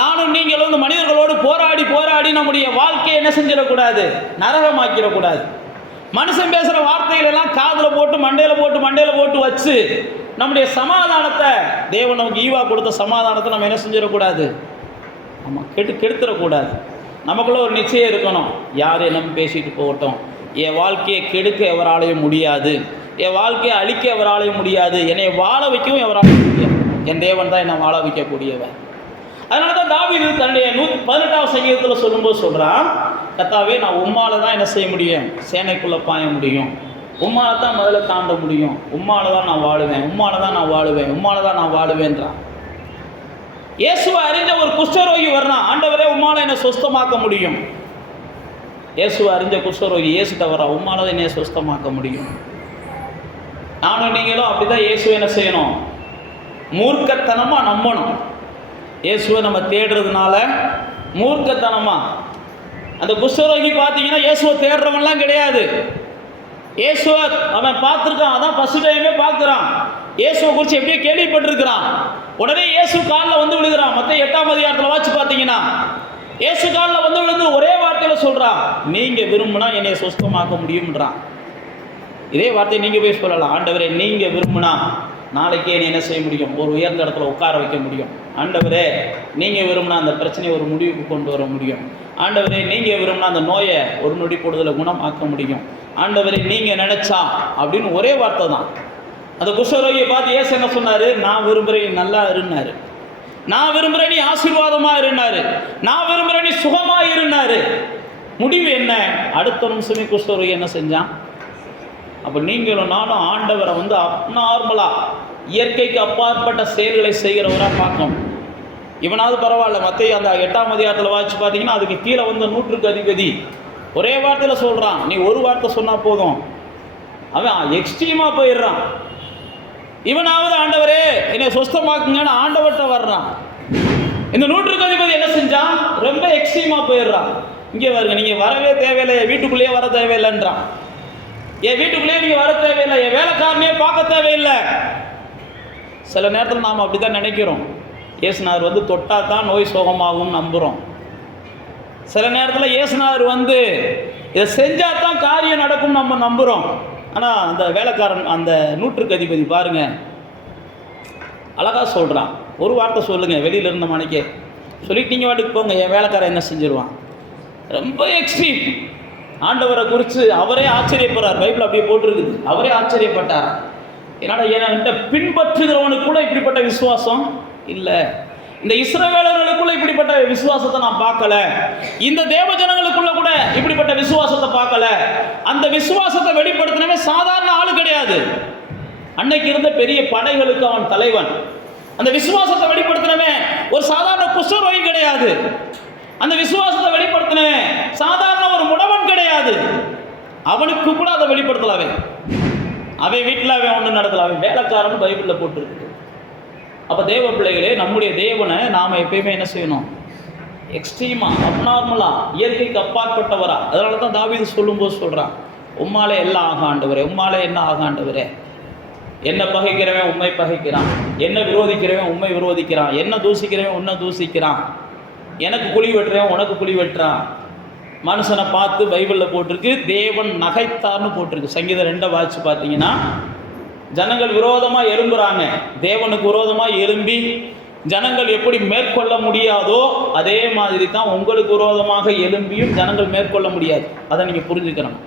நானும் நீங்களும் இந்த மனிதர்களோடு போராடி போராடி நம்முடைய வாழ்க்கையை என்ன செஞ்சிடக்கூடாது? நரகமாக்கிடக்கூடாது. மனுஷன் பேசுகிற வார்த்தைகள் எல்லாம் காதில் போட்டு மண்டையில் போட்டு வச்சு நம்முடைய சமாதானத்தை, தேவன் நமக்கு ஈவா கொடுத்த சமாதானத்தை நம்ம என்ன செஞ்சிடக்கூடாது? நம்ம கெடுத்துடக்கூடாது. நமக்குள்ள ஒரு நிச்சயம் இருக்கணும், யார் என்ன பேசிட்டு போகட்டும், என் வாழ்க்கையை கெடுக்க எவராலையும் முடியாது, என் வாழ்க்கையை அழிக்க எவராலையும் முடியாது, என்னை வாழ வைக்கவும் எவராலையும் முடியாது. என் தேவன் தான் என்னை வாழ வைக்கக்கூடியவன். அதனால தான் தாவீது தன்னுடைய 18ஆம் சங்கீதத்தில் சொல்லும்போது சொல்கிறான், கர்த்தாவே நான் உம்மால தான் என்ன செய்ய முடியும்? சேனைக்குள்ளே பாய முடியும், உம்மால தான் முதல்ல தாண்ட முடியும், உம்மால தான் நான் வாழுவேன், உம்மால தான் நான் வாழுவேன், உம்மால தான் நான் வாழுவேன்றான். இயேசுவை அறிஞ்ச ஒரு குஷ்டரோகி வர்றான், ஆண்டவரே உம்மால என்னை சுஸ்தமாக்க முடியும். இயேசுவை அறிஞ்ச குஷ்டரோகி இயேசுட்ட வர்றான், உம்மால தான் என்னை சுஸ்தமாக்க முடியும். நானும் நீங்களும் அப்படிதான் இயேசுவை என்ன செய்யணும்? மூர்க்கத்தனமாக நம்பணும். இயேசுவை நம்ம தேடுறதுனால மூர்க்கத்தனமாக, அந்த குஷ்டரோகி பார்த்தீங்கன்னா இயேசுவை தேடுறவன்லாம் கிடையாது. இயேசுவை அவன் பார்த்துருக்கான், அதான் ஃபர்ஸ்ட் டைமே பார்க்குறான். இயேசுவை குறித்து எப்படியே கேள்விப்பட்டிருக்கிறான். உடனே இயேசு காலில் வந்து விழுகிறான். மத்தேயு 8ஆம் அதிகாரத்தில் வாட்சி பார்த்தீங்கன்னா இயேசு காலில் வந்து விழுந்து ஒரே வார்த்தையில் சொல்கிறான், நீங்கள் விரும்பினா என்னை சுஸ்தமாக்க முடியும்ன்றான். இதே வார்த்தையை நீங்கள் போய் சொல்லலாம், ஆண்டவரே நீங்கள் விரும்பினா நாளைக்கே நீ என்ன செய்ய முடியும்? ஒரு உயர்ந்த இடத்துல உட்கார வைக்க முடியும். ஆண்டவரே நீங்கள் விரும்பினா அந்த பிரச்சனையை ஒரு முடிவுக்கு கொண்டு வர முடியும். ஆண்டவரே நீங்கள் விரும்பினா அந்த நோயை ஒரு நொடி பொழுதில் குணமாக்க முடியும். ஆண்டவரே நீங்கள் நினச்சா அப்படின்னு ஒரே வார்த்தை தான். அந்த குஷ்டரோகியை பார்த்து இயேசு என்ன சொன்னார்? நான் விரும்புகிறேன் நீ நல்லா இருந்தார், நான் விரும்புகிறேன் நீ ஆசீர்வாதமாக இருந்தார், நான் விரும்புகிறேன் நீ சுகமாக இருந்தார். முடிவு என்ன? அடுத்த நிமிஷமே குஷ்டரோகி என்ன செஞ்சான்? அப்போ நீங்களும் நானும் ஆண்டவரை வந்து அப்நார்மலாக இயற்கைக்கு அப்பாற்பட்ட செயல்களை செய்கிறவராக பார்க்கணும். இவனாவது பரவாயில்ல, மத்தேயு அந்த 8ஆம் அதிகாரத்தில் வாசிச்சு பார்த்தீங்கன்னா அதுக்கு கீழே வந்து 100க்கு அதிபதி ஒரே வார்த்தையில் சொல்கிறான், நீ ஒரு வார்த்தை சொன்னால் போதும், அவன் எக்ஸ்ட்ரீமாக போயிடுறான். இவனாவது ஆண்டவரே என்னை சுஸ்தமாக்குங்கன்னு ஆண்டவர்கிட்ட வர்றான். இந்த 100க்கு அதிபதி என்ன செஞ்சான்? ரொம்ப எக்ஸ்ட்ரீமாக போயிடுறான். இங்கே வருங்க, நீங்கள் வரவே தேவையில்லை, வீட்டுக்குள்ளேயே வர தேவையில்லைன்றான். என் வீட்டுக்குள்ளேயே நீங்கள் வர தேவையில்லை, என் வேலைக்காரனே பார்க்க தேவையில்லை. சில நேரத்தில் நாம் அப்படி தான் நினைக்கிறோம், இயேசுநாதர் வந்து தொட்டால் தான் நோய் சோகமாகும் நம்புகிறோம். சில நேரத்தில் இயேசுநாதர் வந்து இதை செஞ்சால் தான் காரியம் நடக்கும் நம்ம நம்புகிறோம். ஆனால் அந்த வேலைக்காரன், அந்த 100க்கு அதிபதி பாருங்க, அழகாக சொல்கிறான். ஒரு வார்த்தை சொல்லுங்கள், வெளியில் இருந்த மணிக்கே சொல்லிட்டு நீங்கள் வாட்டுக்கு போங்க, என் வேலைக்காரன் என்ன செஞ்சிருவான்? ரொம்ப எக்ஸ்ட்ரீம். ஆண்டவரை குறித்து அவரே ஆச்சரியப்படுறார். பைபிள் அப்படியே போட்டிருக்குது, அவரே ஆச்சரியப்பட்டார். என்னடா என்கிட்ட பின்பற்றுகிறவனுக்கு கூட இப்படிப்பட்ட விசுவாசம் இல்லை, இந்த இஸ்ரவேலர்களுக்குள்ள இப்படிப்பட்ட விசுவாசத்தை நான் பார்க்கல, இந்த தேவ ஜனங்களுக்குள்ள கூட இப்படிப்பட்ட விசுவாசத்தை பார்க்கல. அந்த விசுவாசத்தை வெளிப்படுத்தினவே சாதாரண ஆளு கிடையாது, அன்னைக்கு இருந்த பெரிய படைகளுக்கு அவன் தலைவன். அந்த விசுவாசத்தை வெளிப்படுத்தினவே ஒரு சாதாரண குஷ்டரோகி கிடையாது, அந்த விசுவாசத்தை வெளிப்படுத்தினவே சாதாரண ஒரு முடவன் கிடையாது. அவனுக்கு கூட அதை வெளிப்படுத்தலாவே, அவன் வீட்டில் அவன் ஒன்று நடத்தல, அவன் வேலைக்காரன் பைபிளில் போட்டுருக்கு. அப்போ தேவ பிள்ளைகளே, நம்முடைய தேவனை நாம் எப்பயுமே என்ன செய்யணும்? எக்ஸ்ட்ரீமாக, அப்நார்மலாக, இயற்கைக்கு அப்பாற்பட்டவரா. அதனால தான் தாவீது சொல்லும்போது சொல்கிறான், உம்மாலே எல்லாம் ஆகாண்டவரே, உம்மாலே என்ன ஆகாண்டவரே. என்ன பகைக்கிறவன் உண்மை பகைக்கிறான், என்ன விரோதிக்கிறவன் உண்மை விரோதிக்கிறான், என்ன தூசிக்கிறவன் உன்னை தூசிக்கிறான், எனக்கு குழி வெட்டுறவன் உனக்கு குழி வெட்டுறான். மனுஷனை பார்த்து பைபிளில் போட்டிருக்கு, தேவன் நகைத்தார்னு போட்டிருக்கு. சங்கீதம் 2 வாசிச்சு பார்த்தீங்கன்னா, ஜனங்கள் விரோதமாக எழும்புறாங்க, தேவனுக்கு விரோதமாக எழும்பி ஜனங்கள் எப்படி மேற்கொள்ள முடியாதோ அதே மாதிரி தான் உங்களுக்கு விரோதமாக எழும்பியும் ஜனங்கள் மேற்கொள்ள முடியாது. அதை நீங்கள் புரிஞ்சுக்கணும்.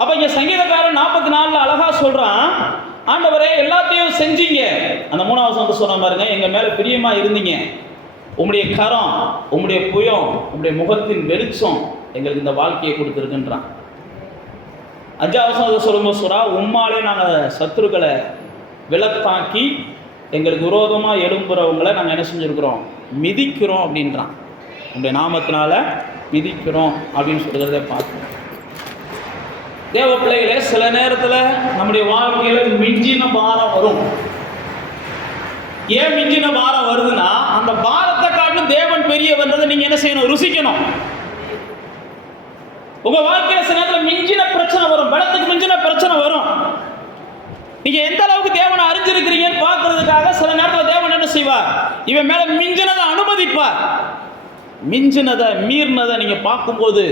அப்போ இங்கே சங்கீதக்காரன் 44 அழகாக சொல்கிறான், ஆண்டவரே எல்லாத்தையும் செஞ்சீங்க. அந்த 3ஆவது வசனத்தை சொன்ன பாருங்க, எங்கள் மேலே பிரியமாக இருந்தீங்க, உம்முடைய கரம், உம்முடைய புயம், உம்முடைய முகத்தின் வெளிச்சம் எங்களுக்கு இந்த வாழ்க்கையை கொடுத்துருக்குன்றான். 5ஆவது வசனத்தை சொல்லும்போது சொல்றா, உம்மாலே நாங்கள் சத்துருக்களை விலத்தாக்கி எங்களுக்கு விரோதமாக எழும்புறவங்களை நாங்கள் என்ன செஞ்சுருக்கிறோம்? மிதிக்கிறோம் அப்படின்றான். உங்களுடைய நாமத்தினால மிதிக்கிறோம் அப்படின்னு சொல்கிறத பார்க்கணும். தேவ பிள்ளைகளே, சில நேரத்தில் நம்முடைய வாழ்க்கையில் மிஞ்சின பாரம் வரும். ஏன் மிஞ்சின பாரம் வருதுன்னா, அந்த பாரத்தை காட்டிலும் தேவன் பெரியவன்றதை நீங்கள் என்ன செய்யணும்? ருசிக்கணும். உங்க வாழ்க்கையில சில நேரத்தில் மிஞ்சின பிரச்சனை வரும், பலத்துக்கு மிஞ்சின பிரச்சனை வரும். நீங்க எந்த அளவுக்கு தேவனை அறிஞ்சிருக்கிறீங்கன்னு பார்க்கறதுக்காக சில நேரத்தில் தேவன் என்ன செய்வார், இவன் மேல மிஞ்சினதை அனுமதிப்பார். மிஞ்சினதை மீறினதை நீங்க பார்க்கும்போது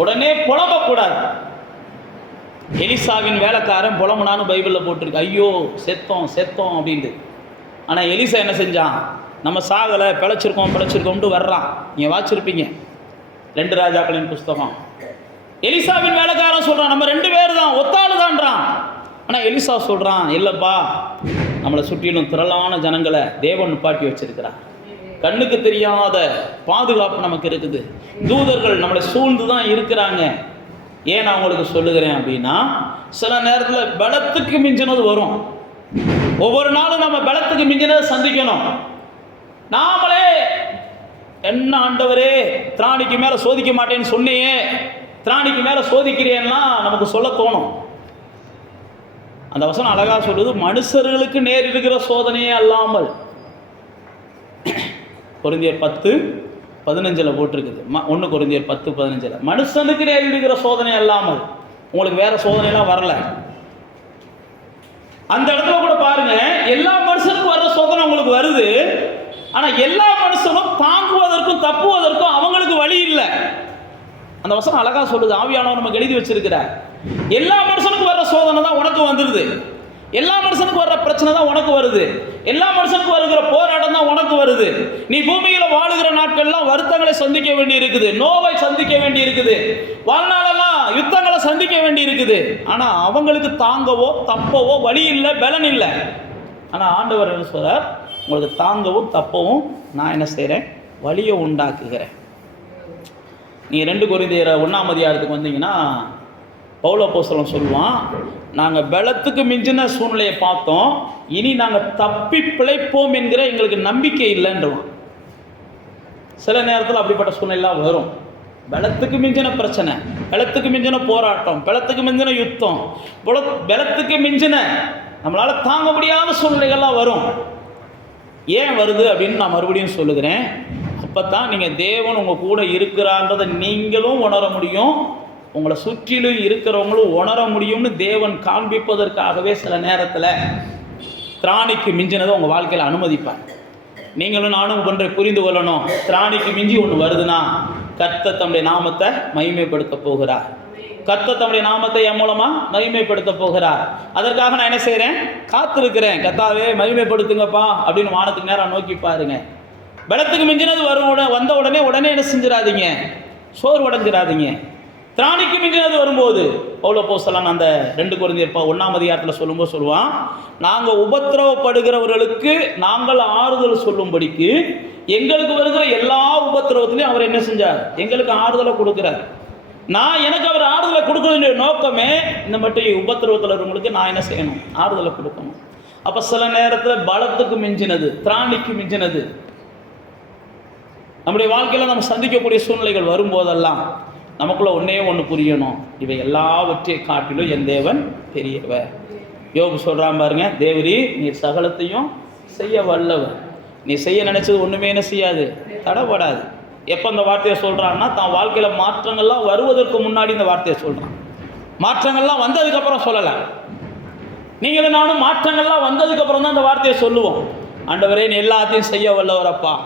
உடனே புலம்பக்கூடாது. எலிசாவின் வேலைக்காரன் புலம்புனான்னு பைபிளில் போட்டிருக்கு. ஐயோ செத்தோம் செத்தோம் அப்படின்ட்டு. ஆனால் எலிசா என்ன செஞ்சான், நம்ம சாகலை, பிழைச்சிருக்கோம்ட்டு வர்றான். நீங்கள் வாச்சிருப்பீங்க 2 ராஜாக்களின் புஸ்தகம். எலிசாவின் வேலைக்காரன் சொல்கிறான், நம்ம 2 பேர் தான், ஒத்தாள் தான்றான். ஆனால் எலிசா சொல்கிறான், இல்லைப்பா, நம்மளை சுற்றிலும் திரளான ஜனங்களை தேவன் நிப்பாட்டி வச்சிருக்கிறார். கண்ணுக்கு தெரியாத பாதுகாப்பு நமக்கு இருக்குது. தூதர்கள் நம்மளை சூழ்ந்து தான் இருக்கிறாங்க. ஏன் நான் உங்களுக்கு சொல்லுகிறேன் அப்படின்னா, சில நேரத்தில் பலத்துக்கு மிஞ்சினது வரும். ஒவ்வொரு நாளும் நம்ம பலத்துக்கு மிஞ்சினதை சந்திக்கணும். நாமளே என்ன ஆண்டவரே திராணிக்கு மேலே சோதிக்க மாட்டேன்னு சொன்னியே, திராணிக்கு மேலே சோதிக்கிறேன்னா நமக்கு சொல்ல தோணும். அந்த வசனம் அழகாக சொல்லுது, மனுஷர்களுக்கு நேரிடுகிற சோதனையே அல்லாமல். கொரிந்தியர் 10:15 போட்டிருக்குது. 1 கொரிந்தியர் 10:15 மனுஷனுக்கு நேரிடுகிற சோதனை அல்லாமல். உங்களுக்கு வேற சோதனைலாம் வரல. அந்த இடத்துல கூட பாருங்க, எல்லா மனுஷனுக்கும் வர்ற சோதனை உங்களுக்கு வருது. ஆனா எல்லா மனுஷனும் தாங்குவதற்கும் தப்புவதற்கும் அவங்களுக்கு வழி இல்லை. அந்த வசனம் அழகா சொல்லுது. ஆவியானவர் நமக்கு எழுதி வச்சிருக்கிறார். எல்லா மனுஷனுக்கும் வர்ற சோதனை தான் உனக்கு வந்துடுது. எல்லா மனுஷனுக்கு வர்ற பிரச்சனை தான் உனக்கு வருது. எல்லா மனுஷனுக்கு வருகிற போராட்டம் தான் உனக்கு வருது. நீ பூமியில வாழுகிற நாட்கள்லாம் வருத்தங்களை சந்திக்க வேண்டி இருக்குது, நோவை சந்திக்க வேண்டி இருக்குது, வாழ்நாளெல்லாம் யுத்தங்களை சந்திக்க வேண்டி இருக்குது. ஆனா அவங்களுக்கு தாங்கவோ தப்பவோ வழி இல்லை, பலன் இல்லை. ஆனா ஆண்டவர் என்ன சொல்றார், உங்களுக்கு தாங்கவும் தப்பவும் நான் என்ன செய்கிறேன், வழியை உண்டாக்குகிறேன். நீங்கள் 2 கொரிந்தியர் 1ஆம் அதிகாரத்துக்கு வந்தீங்கன்னா பவுல் அப்போஸ்தலன் சொல்லுவான், நாங்கள் பலத்துக்கு மிஞ்சின சூழ்நிலையை பார்த்தோம், இனி நாங்கள் தப்பி பிழைப்போம் என்கிற எங்களுக்கு நம்பிக்கை இல்லைன்றவான். சில நேரத்தில் அப்படிப்பட்ட சூழ்நிலாம் வரும். பலத்துக்கு மிஞ்சின பிரச்சனை, பலத்துக்கு மிஞ்சின போராட்டம், பலத்துக்கு மிஞ்சின யுத்தம், பலத்துக்கு மிஞ்சின நம்மளால் தாங்க முடியாத சூழ்நிலைகள்லாம் வரும். ஏன் வருது அப்படின்னு நான் மறுபடியும் சொல்லுகிறேன். அப்போ தான் நீங்கள் தேவன் உங்கள் கூட இருக்கிறான்றதை நீங்களும் உணர முடியும், உங்களை சுற்றிலும் இருக்கிறவங்களும் உணர முடியும்னு தேவன் காண்பிப்பதற்காகவே சில நேரத்தில் திராணிக்கு மிஞ்சினதை உங்கள் வாழ்க்கையில் அனுமதிப்பார். நீங்களும் நானும் ஒன்றை புரிந்து கொள்ளணும். திராணிக்கு மிஞ்சி ஒன்று வருதுன்னா கர்த்தர் தம்முடைய நாமத்தை மகிமைப்படுத்த போகிறார். கர்த்தர் தம்முடைய நாமத்தை என் மூலமாக மகிமைப்படுத்த போகிறார். அதற்காக நான் என்ன செய்கிறேன், காத்திருக்கிறேன். கர்த்தாவே மகிமைப்படுத்துங்கப்பா அப்படின்னு வானத்துக்கு நேரம் நோக்கி பாருங்க. பலத்துக்கு மிஞ்சினது வந்த உடனே என்ன செஞ்சிடாதீங்க, சோர்வடைஞ்சிடாதீங்க. திராணிக்கு மிஞ்சினது வரும்போது பவுல் அப்போஸ்தலன் அந்த 2 கொரிந்தியர் 1ஆம் அதிகாரத்தில் சொல்லும்போது சொல்லுவான், நாங்கள் உபத்திரவப்படுகிறவர்களுக்கு நாங்கள் ஆறுதல் சொல்லும்படிக்கு எங்களுக்கு வருகிற எல்லா உபத்திரவத்திலையும் அவர் என்ன செஞ்சார், எங்களுக்கு ஆறுதலை கொடுக்குறார். எனக்கு அவர் ஆறுதலை கொடுக்கக்கூடிய நோக்கமே இந்த மட்டும் உபத்திரவத்தில் இருக்கிறவங்களுக்கு நான் என்ன செய்யணும், ஆறுதலை கொடுக்கணும். அப்போ சில நேரத்தில் பலத்துக்கு மிஞ்சினது, திராணிக்கு மிஞ்சினது நம்முடைய வாழ்க்கையில் நம்ம சந்திக்கக்கூடிய சூழ்நிலைகள் வரும்போதெல்லாம் நமக்குள்ள ஒன்று புரியணும், இவை எல்லாவற்றை காட்டிலும் என் தேவன் பெரியவர். யோபு சொல்கிறான் பாருங்க, தேவரீ நீர் சகலத்தையும் செய்ய வல்லவர், நீ செய்ய நினைச்சது ஒன்றுமே என்ன செய்யாது, தடைபடாது. எப்போ இந்த வார்த்தையை சொல்கிறான்னா தான் வாழ்க்கையில் மாற்றங்கள்லாம் வருவதற்கு முன்னாடி இந்த வார்த்தையை சொல்கிறான். மாற்றங்கள்லாம் வந்ததுக்கப்புறம் சொல்லலை. நீங்களும் நானும் மாற்றங்கள்லாம் வந்ததுக்கப்புறம் தான் இந்த வார்த்தையை சொல்லுவோம். ஆண்டவரே நீ எல்லாத்தையும் செய்ய வல்லவரப்பா,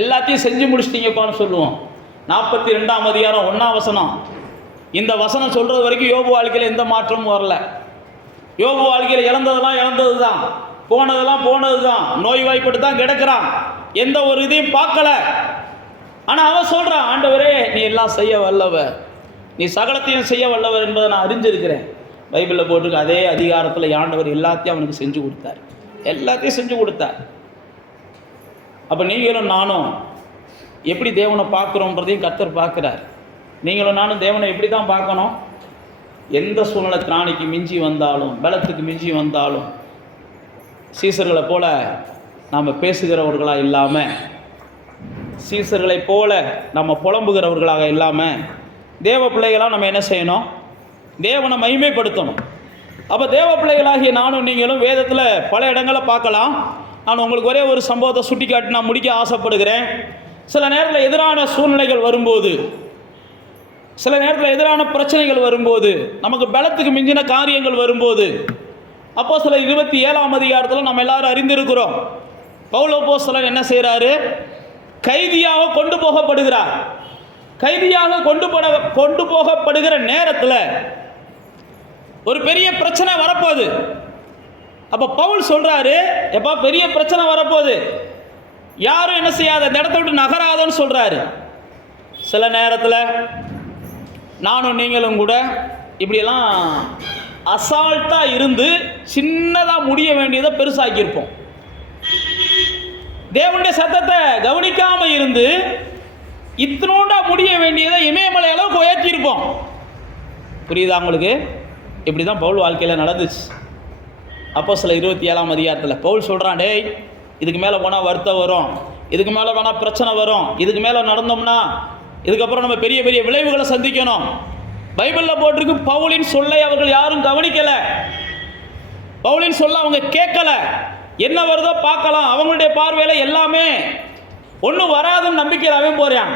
எல்லாத்தையும் செஞ்சு முடிச்சிட்டீங்கப்பான்னு சொல்லுவோம். 42ஆம் அதிகாரம் 1ஆம் வசனம். இந்த வசனம் சொல்கிறது வரைக்கும் யோபு வாழ்க்கையில் எந்த மாற்றமும் வரல. யோபு வாழ்க்கையில் இழந்ததெல்லாம் இழந்தது தான், போனது தான், நோய்வாய்ப்பட்டு தான் கிடக்கிறான், எந்த ஒரு இதையும் பார்க்கல. ஆனால் அவன் சொல்கிறான், ஆண்டவரே நீ எல்லாம் செய்ய வல்லவர், நீ சகலத்தையும் செய்ய வல்லவர் என்பதை நான் அறிஞ்சிருக்கிறேன். பைபிளில் போட்டிருக்க அதே அதிகாரத்தில் ஆண்டவர் எல்லாத்தையும் அவனுக்கு செஞ்சு கொடுத்தார், எல்லாத்தையும் செஞ்சு கொடுத்தார். அப்போ நீங்களும் நானும் எப்படி தேவனை பார்க்குறோன்றதையும் கர்த்தர் பார்க்குறார். நீங்களும் நானும் தேவனை எப்படி தான் பார்க்கணும், எந்த சூழ்நிலை திராணிக்கு மிஞ்சி வந்தாலும், பலத்துக்கு மிஞ்சி வந்தாலும் சீசர்களை போல நாம் பேசுகிறவர்களாக இல்லாமல், சீசர்களை போல நம்ம புலம்புகிறவர்களாக இல்லாமல், தேவ பிள்ளைகளாக நம்ம என்ன செய்யணும், தேவனை மகிமைப்படுத்தணும். அப்போ தேவ பிள்ளைகளாகிய நானும் நீங்களும் வேதத்தில் பல இடங்களை பார்க்கலாம். நான் உங்களுக்கு ஒரே ஒரு சம்பவத்தை சுட்டி காட்டி நான் முடிக்க ஆசைப்படுகிறேன். சில நேரத்தில் எதிரான சூழ்நிலைகள் வரும்போது சில நேரத்தில் எதிரான பிரச்சனைகள் வரும்போது, நமக்கு பலத்துக்கு மிஞ்சின காரியங்கள் வரும்போது, அப்போஸ்தலர் 27ஆம் அதிகாரத்தில் நம்ம எல்லாரும் அறிந்திருக்கிறோம். பவுல் அப்போஸ்தலன் என்ன செய்கிறாரு? கைதியாக கொண்டு போகப்படுகிறார். கைதியாக கொண்டு போகப்படுகிற நேரத்தில் ஒரு பெரிய பிரச்சனை வரப்போகுது. அப்போ பவுல் சொல்கிறாரு, எப்பா பெரிய பிரச்சனை வரப்போகுது, யாரும் என்ன செய்யாத, இந்த இடத்த விட்டு நகராதன்னு சொல்கிறாரு. சில நேரத்தில் நானும் நீங்களும் கூட இப்படியெல்லாம் அசால்ட்டாக இருந்து சின்னதாக முடிய வேண்டியதை பெருசாக்கியிருப்போம். தேவனுடைய சத்தத்தை கவனிக்காமல் இருந்து இத்தனோண்டா முடிய வேண்டியதை இமயமலை அளவுக்கு உயர்த்தியிருப்போம். புரியுதா உங்களுக்கு? இப்படி தான் பவுல் வாழ்க்கையில் நடந்துச்சு. அப்போஸ்தலர் 27ஆம் அதிகாரத்தில் பவுல் சொல்கிறான், டேய் இதுக்கு மேலே போனால் வருத்தம் வரும், இதுக்கு மேலே வேணால் பிரச்சனை வரும், இதுக்கு மேலே நடந்தோம்னா இதுக்கப்புறம் நம்ம பெரிய பெரிய விளைவுகளை சந்திக்கணும். பைபிளில் போட்டிருக்கு, பவுலின் சொல்லை அவர்கள் யாரும் கவனிக்கலை, பவுலின் சொல்ல அவங்க கேட்கல. என்ன வருதோ பார்க்கலாம், அவங்களுடைய பார்வையில் எல்லாமே ஒன்றும் வராதுன்னு நம்பிக்கையில் அவன் போகிறான்.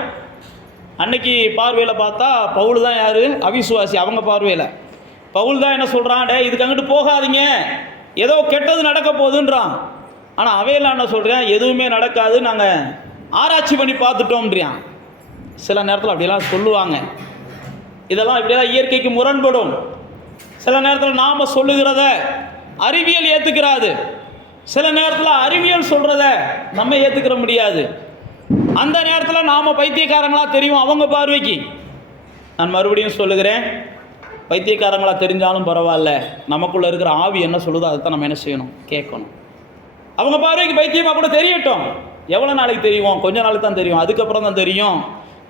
அன்னைக்கு பார்வையில் பார்த்தா பவுல் தான் யார்? அவிசுவாசி. அவங்க பார்வையில் பவுல் தான் என்ன சொல்கிறான், டே இதுக்கு அங்கிட்டு போகாதீங்க, ஏதோ கெட்டது நடக்க போகுதுன்றான். ஆனால் அவையெல்லாம் என்ன சொல்கிறேன், எதுவுமே நடக்காது, நாங்கள் ஆராய்ச்சி பண்ணி பார்த்துட்டோம்ன்றான். சில நேரத்தில் அப்படியெல்லாம் சொல்லுவாங்க. இதெல்லாம் இப்படியெல்லாம் இயற்கைக்கு முரண்படும். சில நேரத்தில் நாம் சொல்லுகிறத அறிவியல் ஏற்றுக்கிறாது, சில நேரத்தில் அறிவியல் சொல்கிறத நம்ம ஏற்றுக்கிற முடியாது. அந்த நேரத்தில் நாம் பைத்தியக்காரங்களாக தெரியும் அவங்க பார்வைக்கு. நான் மறுபடியும் சொல்லுகிறேன், பைத்தியக்காரங்களாக தெரிஞ்சாலும் பரவாயில்ல, நமக்குள்ளே இருக்கிற ஆவி என்ன சொல்லுதோ அதை தான் நம்ம என்ன செய்யணும், கேட்கணும். அவங்க பார்வைக்கு பைத்தியமாக கூட தெரியட்டும். எவ்வளோ நாளைக்கு தெரியும்? கொஞ்ச நாளைக்கு தான் தெரியும். அதுக்கப்புறம் தான் தெரியும்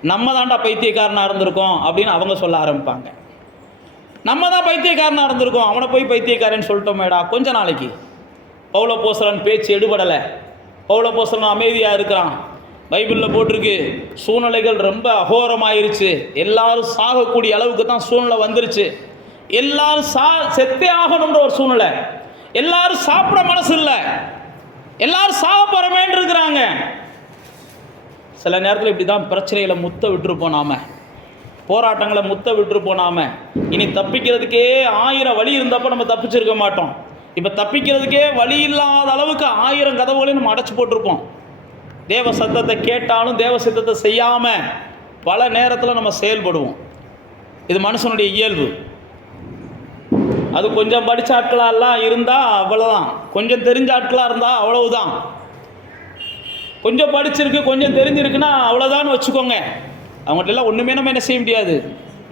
நம்ம தான்டா பைத்தியக்காரனாக இருந்திருக்கோம் அப்படின்னு அவங்க சொல்ல ஆரம்பிப்பாங்க. நம்ம தான் பைத்தியக்காரனாக இருந்திருக்கோம், அவனை போய் பைத்தியக்காரன்னு சொல்லிட்டோமேடா. கொஞ்ச நாளைக்கு பவுல் அப்போஸ்தலன் பேச்சு எடுபடலை. பவுல் அப்போஸ்தலன் அமைதியாக இருக்கிறான். பைபிளில் போட்டிருக்கு, சூழ்நிலைகள் ரொம்ப அகோரமாயிருச்சு, எல்லாரும் சாகக்கூடிய அளவுக்கு தான் சூழ்நிலை வந்துருச்சு. எல்லாரும் செத்தே ஆகணுன்ற ஒரு சூழ்நிலை, எல்லாரும் சாப்பிட மனசு இல்லை, எல்லாரும் சாக போகிறமேன்னு இருக்கிறாங்க. சில நேரத்தில் இப்படி தான் பிரச்சனைகளை முத்த விட்டுருப்போம், நாம் போராட்டங்களை முத்த விட்டுருப்போம். நாம் இனி தப்பிக்கிறதுக்கே 1000 வழி இருந்தப்போ நம்ம தப்பிச்சிருக்க மாட்டோம். இப்போ தப்பிக்கிறதுக்கே வழி இல்லாத அளவுக்கு 1000 கதவுகளையும் நம்ம அடைச்சி போட்டிருப்போம். தேவ சத்தத்தை கேட்டாலும் தேவ சித்தத்தை செய்யாமல் பல நேரத்தில் நம்ம செயல்படுவோம். இது மனுஷனுடைய இயல்பு. அது கொஞ்சம் படித்த ஆட்களாலாம் இருந்தால் அவ்வளோதான், கொஞ்சம் தெரிஞ்ச ஆட்களாக இருந்தால் அவ்வளவுதான். கொஞ்சம் படிச்சிருக்கு கொஞ்சம் தெரிஞ்சிருக்குன்னா அவ்வளோதான்னு வச்சுக்கோங்க. அவங்கள்ட்டெல்லாம் ஒன்றுமே நம்ம என்ன செய்ய முடியாது.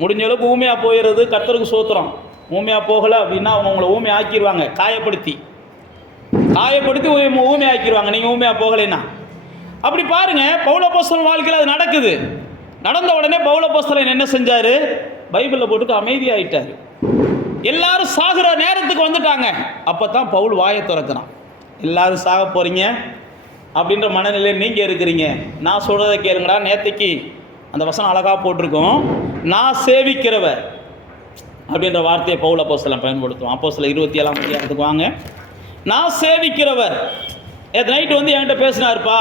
முடிஞ்ச அளவுக்கு ஊமையாக போயிடுறது கர்த்தருக்கு சோத்திரம். ஊமையாக போகலை அப்படின்னா அவங்க உங்களை ஊமை ஆக்கிடுவாங்க, காயப்படுத்தி ஊமை ஆக்கிடுவாங்க நீங்கள் ஊமையாக போகலைன்னா. அப்படி பாருங்கள், பவுல் அப்போஸ்தலன் வாழ்க்கையில் அது நடக்குது. நடந்த உடனே பவுல் அப்போஸ்தலன் என்ன செஞ்சார்? பைபிளில் போட்டுக்கு அமைதியாயிட்டார். எல்லாரும் சாகிற நேரத்துக்கு வந்துட்டாங்க. அப்போ தான் பவுல் வாயை திறக்கிறான். எல்லாரும் சாக போகிறீங்க அப்படின்ற மனநிலையில் நீங்கள் இருக்கிறீங்க, நான் சொல்கிறத கேளுங்கடா. நேற்றுக்கு அந்த வசனம் அழகாக போட்டிருக்கோம், நான் சேவிக்கிறவர் அப்படின்ற வார்த்தையை பவுல் அப்போஸ்தலன் பயன்படுத்துவோம். அப்போஸ்தலர் 27ஆம் அதிகாரத்துக்கு வாங்க. நான் சேவிக்கிறவர். நேற்று நைட்டு வந்து என்கிட்ட பேசினாருப்பா,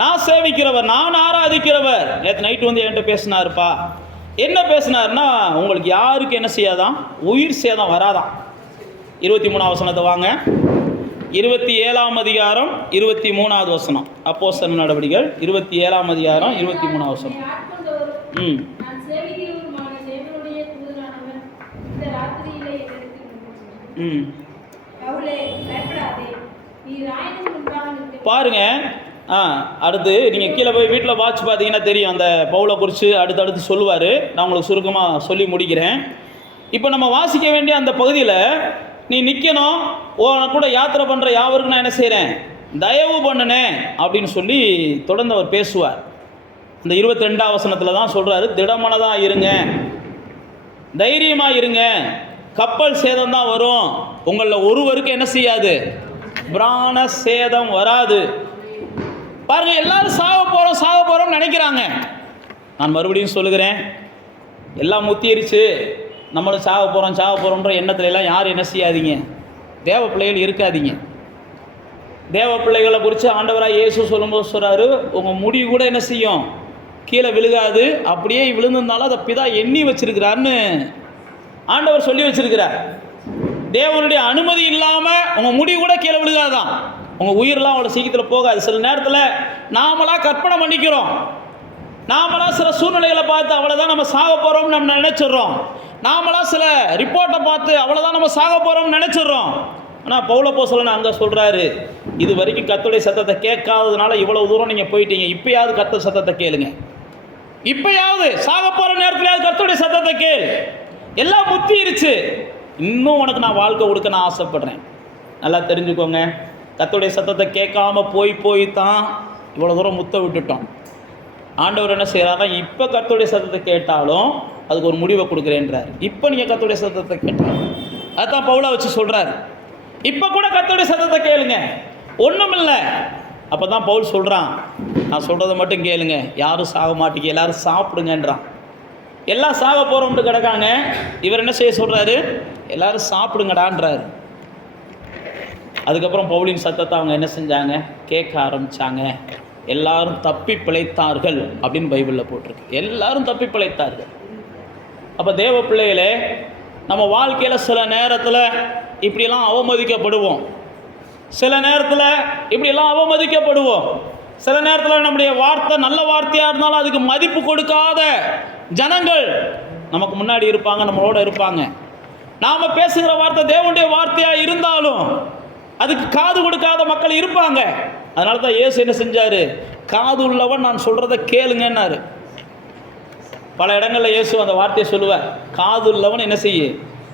நான் சேவிக்கிறவர், நான் ஆராதிக்கிறவர். நேற்று நைட்டு வந்து என்கிட்ட பேசினாருப்பா. என்ன பேசினார்னா, உங்களுக்கு யாருக்கு என்ன செய்யாதான், உயிர் சேதம் வராதான். 23ஆம் வசனத்தை வாங்க. 27ஆம் அதிகாரம் 23வது வசனம். அப்போஸ்தலர் நடவடிக்கைகள் 27ஆம் அதிகாரம் 23ஆம் வசனம். பாருங்க. அடுத்து நீங்கள் கீழே போய் வீட்டில் வாட்ச் பார்த்தீங்கன்னா தெரியும், அந்த பவுலை குறித்து அடுத்தடுத்து சொல்லுவார். நான் உங்களுக்கு சுருக்கமாக சொல்லி முடிக்கிறேன். இப்போ நம்ம வாசிக்க வேண்டிய அந்த பகுதியில் நீ நிற்கணும், கூட யாத்திரை பண்ணுற யாவருக்கு நான் என்ன செய்கிறேன், தயவு பண்ணுனேன் அப்படின்னு சொல்லி தொடர்ந்து அவர் பேசுவார். அந்த 22ஆம் வசனத்தில் தான் சொல்கிறாரு, திடமனதாக இருங்க, தைரியமாக இருங்க, கப்பல் சேதம் தான் வரும், உங்களில் ஒருவருக்கு என்ன செய்யாது, பிராண சேதம் வராது. பாருங்க, எல்லாரும் சாக போகிறோம் நினைக்கிறாங்க. நான் மறுபடியும் சொல்லுகிறேன், எல்லாம் முத்திருச்சு, நம்மளும் சாக போகிறோன்ற எண்ணத்துல எல்லாம் யாரும் என்ன செய்யாதீங்க, தேவ பிள்ளைகள் இருக்காதீங்க. தேவ பிள்ளைகளை குறித்து ஆண்டவராக இயேசு சொல்லும்போது சொல்கிறாரு, உங்கள் முடி கூட என்ன செய்யும், கீழே விழுகாது. அப்படியே விழுந்திருந்தாலும் அதை பிதா எண்ணி வச்சிருக்கிறாருன்னு ஆண்டவர் சொல்லி வச்சிருக்கிறார். தேவனுடைய அனுமதி இல்லாமல் உங்கள் முடி கூட கீழே விழுகாதான். உங்கள் உயிரெலாம் அவ்வளோ சீக்கிரத்தில் போகாது. சில நேரத்தில் நாமளாக கற்பனை பண்ணிக்கிறோம். நாமளாக சில சூழ்நிலைகளை பார்த்து அவ்வளோதான் நம்ம சாக போகிறோம்னு நம்ம நினச்சிட்றோம். நாமளாக சில ரிப்போர்ட்டை பார்த்து அவ்வளோதான் நம்ம சாக போகிறோம்னு நினச்சிட்றோம். ஆனால் பவுல் அப்போஸ்தலன் அங்கே சொல்கிறாரு, இது வரைக்கும் கர்த்தருடைய சத்தத்தை கேட்காததுனால இவ்வளோ தூரம் நீங்கள் போயிட்டீங்க. இப்போயாவது கர்த்தர் சத்தத்தை கேளுங்க. இப்போயாவது சாக போகிற நேரத்துலையாவது கர்த்தருடைய சத்தத்தை கேள். எல்லாம் முத்திருச்சு. இன்னும் உனக்கு நான் வாழ்க்கை கொடுக்க நான் ஆசைப்படுறேன். நல்லா தெரிஞ்சுக்கோங்க, கர்த்தருடைய சத்தத்தை கேட்காம போய் தான் இவ்வளோ தூரம் முத்த விட்டுட்டோம். ஆண்டவர் என்ன செய்கிறாருன்னா, இப்போ கர்த்தருடைய சத்தத்தை கேட்டாலும் அதுக்கு ஒரு முடிவை கொடுக்குறேன்றார். இப்போ நீங்கள் கர்த்தருடைய சத்தத்தை கேட்டாலும் அதுதான் பவுலை வச்சு சொல்கிறார். இப்போ கூட கர்த்தருடைய சத்தத்தை கேளுங்க, ஒன்றும் இல்லை. அப்போ தான் பவுல் சொல்கிறான், நான் சொல்கிறத மட்டும் கேளுங்க, யாரும் சாக மாட்டீங்க, எல்லோரும் சாப்பிடுங்கன்றான். எல்லாம் சாக போகிறோம்னு கிடக்காங்க. இவர் என்ன செய்ய சொல்கிறாரு, எல்லோரும் சாப்பிடுங்கடான்றாரு. அதுக்கப்புறம் பவுலின் சத்தத்தை அவங்க என்ன செஞ்சாங்க, கேட்க ஆரம்பித்தாங்க. எல்லாரும் தப்பி பிழைத்தார்கள் அப்படின்னு பைபிளில் போட்டிருக்கு. எல்லாரும் தப்பி பிழைத்தார்கள். அப்போ தேவ பிள்ளைகளே, நம்ம வாழ்க்கையில் சில நேரத்தில் இப்படியெல்லாம் அவமதிக்கப்படுவோம். சில நேரத்தில் இப்படியெல்லாம் அவமதிக்கப்படுவோம். சில நேரத்தில் நம்முடைய வார்த்தை நல்ல வார்த்தையாக இருந்தாலும் அதுக்கு மதிப்பு கொடுக்காத ஜனங்கள் நமக்கு முன்னாடி இருப்பாங்க, நம்மளோட இருப்பாங்க. நாம் பேசுகிற வார்த்தை தேவனுடைய வார்த்தையாக இருந்தாலும் அதுக்கு காது கொடுக்காத மக்கள் இருப்பாங்க. அதனால தான் இயேசு என்ன செஞ்சார், காது உள்ளவன் நான் சொல்கிறத கேளுங்கன்னாரு. பல இடங்களில் இயேசு அந்த வார்த்தையை சொல்லுவார், காது உள்ளவன் என்ன செய்ய.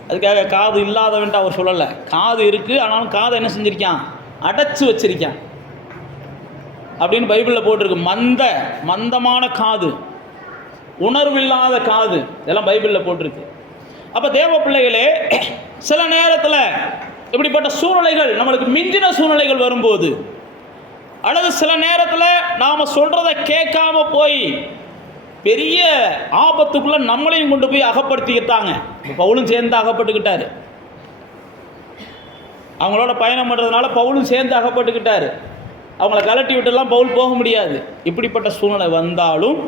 அதுக்காக காது இல்லாதவன்ட்டு அவர் சொல்லலை. காது இருக்குது, ஆனாலும் காதை என்ன செஞ்சுருக்கான், அடைச்சி வச்சிருக்கான் அப்படின்னு பைபிளில் போட்டிருக்கு. மந்தமான காது, உணர்வில்லாத காது, இதெல்லாம் பைபிளில் போட்டிருக்கு. அப்போ தேவ பிள்ளைகளே, சில நேரத்தில் இப்படிப்பட்ட சூழ்நிலைகள் நம்மளுக்கு மிஞ்சின சூழ்நிலைகள் வரும்போது, அல்லது சில நேரத்தில் நாம் சொல்கிறத கேட்காம போய் பெரிய ஆபத்துக்குள்ளே நம்மளையும் கொண்டு போய் அகப்படுத்திக்கிட்டாங்க. பவுலும் சேர்ந்து அகப்பட்டுக்கிட்டாரு. அவங்களோட பயணம் பண்ணுறதுனால பவுலும் சேர்ந்து அகப்பட்டுக்கிட்டாரு. அவங்கள கலட்டி விட்டுலாம் பவுல் போக முடியாது. இப்படிப்பட்ட சூழ்நிலை வந்தாலும்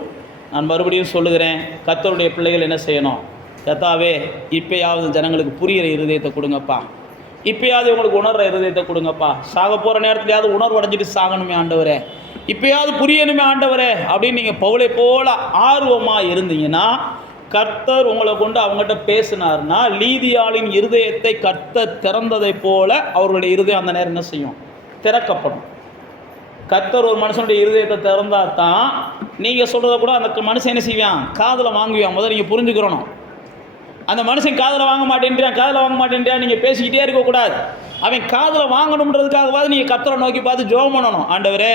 நான் மறுபடியும் சொல்லுகிறேன், கர்த்தருடைய பிள்ளைகள் என்ன செய்யணும், கர்த்தாவே இப்போயாவது ஜனங்களுக்கு புரிகிற இருதயத்தை கொடுங்கப்பா, இப்போயாவது உங்களுக்கு உணர்கிற இருதயத்தை கொடுங்கப்பா. சாக போகிற நேரத்துலையாவது உணர்வு அடைஞ்சிட்டு சாகணுமே ஆண்டவரே, இப்போயாவது புரியணுமே ஆண்டவரே அப்படின்னு நீங்கள் பவுலை போல ஆர்வமாக இருந்தீங்கன்னா, கர்த்தர் உங்களை கொண்டு அவங்ககிட்ட பேசினார்னா, லீதியாளின் இருதயத்தை கர்த்தர் திறந்ததை போல அவர்களுடைய இருதயம் அந்த நேரம் என்ன செய்யும், திறக்கப்படும். கர்த்தர் ஒரு மனுஷனுடைய இருதயத்தை திறந்தா தான் நீங்கள் சொல்கிறத கூட அந்த மனுஷன் என்ன செய்வான், காதில் வாங்குவான். முதல்ல நீங்கள் புரிஞ்சுக்கிறணும். அந்த மனுஷன் காதில் வாங்க மாட்டேன்றியா நீங்கள் பேசிக்கிட்டே இருக்கக்கூடாது. அவன் காதில் வாங்கணுன்றதுக்காகவாது நீங்கள் கர்த்தரை நோக்கி பார்த்து ஜெபம் பண்ணணும். ஆண்டவரே,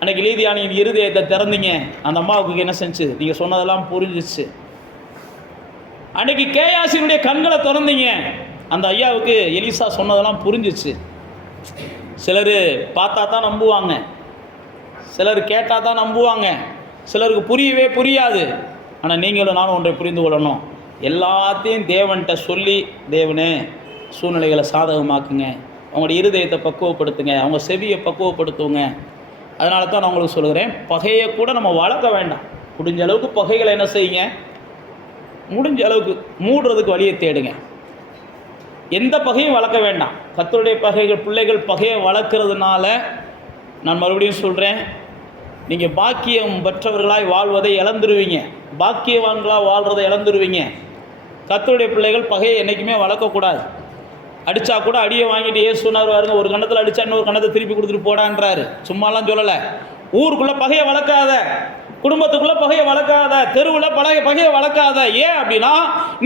அன்றைக்கி லீதியானின் இருதயத்தை திறந்தீங்க, அந்த அம்மாவுக்கு என்ன செஞ்சு, நீங்கள் சொன்னதெல்லாம் புரிஞ்சிச்சு. அன்றைக்கி கேயாசினுடைய கண்களை திறந்தீங்க, அந்த ஐயாவுக்கு எலிசா சொன்னதெல்லாம் புரிஞ்சிச்சு. சிலர் பார்த்தா தான் நம்புவாங்க, சிலர் கேட்டால் தான் நம்புவாங்க, சிலருக்கு புரியவே புரியாது. ஆனால் நீங்களும் நானும் ஒன்றை புரிந்து கொள்ளணும், எல்லாத்தையும் தேவன்கிட்ட சொல்லி, தேவனே சூழ்நிலைகளை சாதகமாக்குங்க, அவங்களுடைய இருதயத்தை பக்குவப்படுத்துங்க, அவங்க செவியை பக்குவப்படுத்துங்க. அதனால தான் நான் உங்களுக்கு சொல்லுகிறேன், பகையை கூட நம்ம வளர்க்க வேண்டாம். முடிஞ்ச அளவுக்கு பகைகளை என்ன செய்யுங்க, முடிஞ்ச அளவுக்கு மூடுறதுக்கு வழியை தேடுங்க. எந்த பகையும் வளர்க்க வேண்டாம். கர்த்தருடைய பகைகள், பிள்ளைகள் பகையை வளர்க்குறதுனால நான் மறுபடியும் சொல்கிறேன், நீங்கள் பாக்கியம் பெற்றவர்களாய் வாழ்வதை இழந்துருவீங்க, பாக்கியவான்களாக வாழ்கிறதை இழந்துருவீங்க. கர்த்தருடைய பிள்ளைகள் பகையை என்றைக்குமே வளர்க்கக்கூடாது. அடித்தா கூட அடியை வாங்கிட்டு சொன்னார் பாருங்க, ஒரு கண்ணத்தில் அடித்தா இன்னொரு கண்ணத்தை திருப்பி கொடுத்துட்டு போடான்றாரு. சும்மாலாம் சொல்லலை. ஊருக்குள்ளே பகையை வளர்க்காத, குடும்பத்துக்குள்ளே பகையை வளர்க்காத, தெருவில் பகையை வளர்க்காத. ஏன் அப்படின்னா,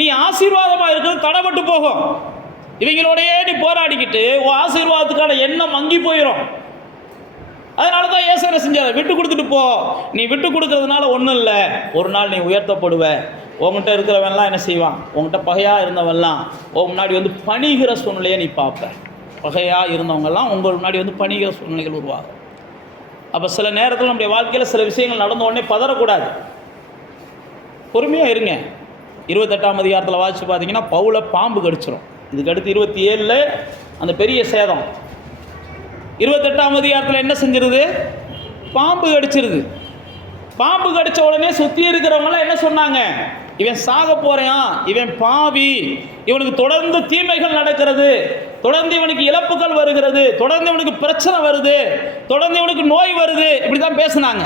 நீ ஆசீர்வாதமாக இருக்கிறது தடைப்பட்டு போகும். இவங்களோடையே நீ போராடிக்கிட்டு உன் ஆசீர்வாதத்துக்கான எண்ணம் மங்கி போயிடும். அதனால தான் ஏசரை செஞ்சார், விட்டு கொடுத்துட்டு போ. நீ விட்டு கொடுக்கறதுனால ஒன்றும் இல்லை, ஒரு நாள் நீ உயர்த்தப்படுவ. உங்கள்கிட்ட இருக்கிறவன்லாம் என்ன செய்வான், உங்கள்கிட்ட பகையாக இருந்தவன்லாம் முன்னாடி வந்து பணிகிற சூழ்நிலையை நீ பார்ப்ப. பகையாக இருந்தவங்கெல்லாம் உங்கள் முன்னாடி வந்து பணிகிற சூழ்நிலைகள் உருவாகும். அப்போ சில நேரத்தில் நம்முடைய வாழ்க்கையில் சில விஷயங்கள் நடந்த உடனே பதறக்கூடாது, பொறுமையாக இருங்க. 28ஆம் அதிகாரத்தில் வாசித்து பார்த்தீங்கன்னா, பவுலை பாம்பு கடிச்சிடும். இதுக்கடுத்து 27 அந்த பெரிய சேதம். 28ஆம் அதிகாரத்தில் என்ன செஞ்சிருது, பாம்பு கடிச்சிருது. பாம்பு கடிச்ச உடனே சுற்றி இருக்கிறவங்களாம் என்ன சொன்னாங்க? இவன் சாக போறான், இவன் பாவி, இவனுக்கு தொடர்ந்து தீமைகள் நடக்கிறது, தொடர்ந்து இவனுக்கு இழப்புகள் வருகிறது, தொடர்ந்து இவனுக்கு பிரச்சனை வருது, தொடர்ந்து இவனுக்கு நோய் வருது, இப்படி தான் பேசுனாங்க.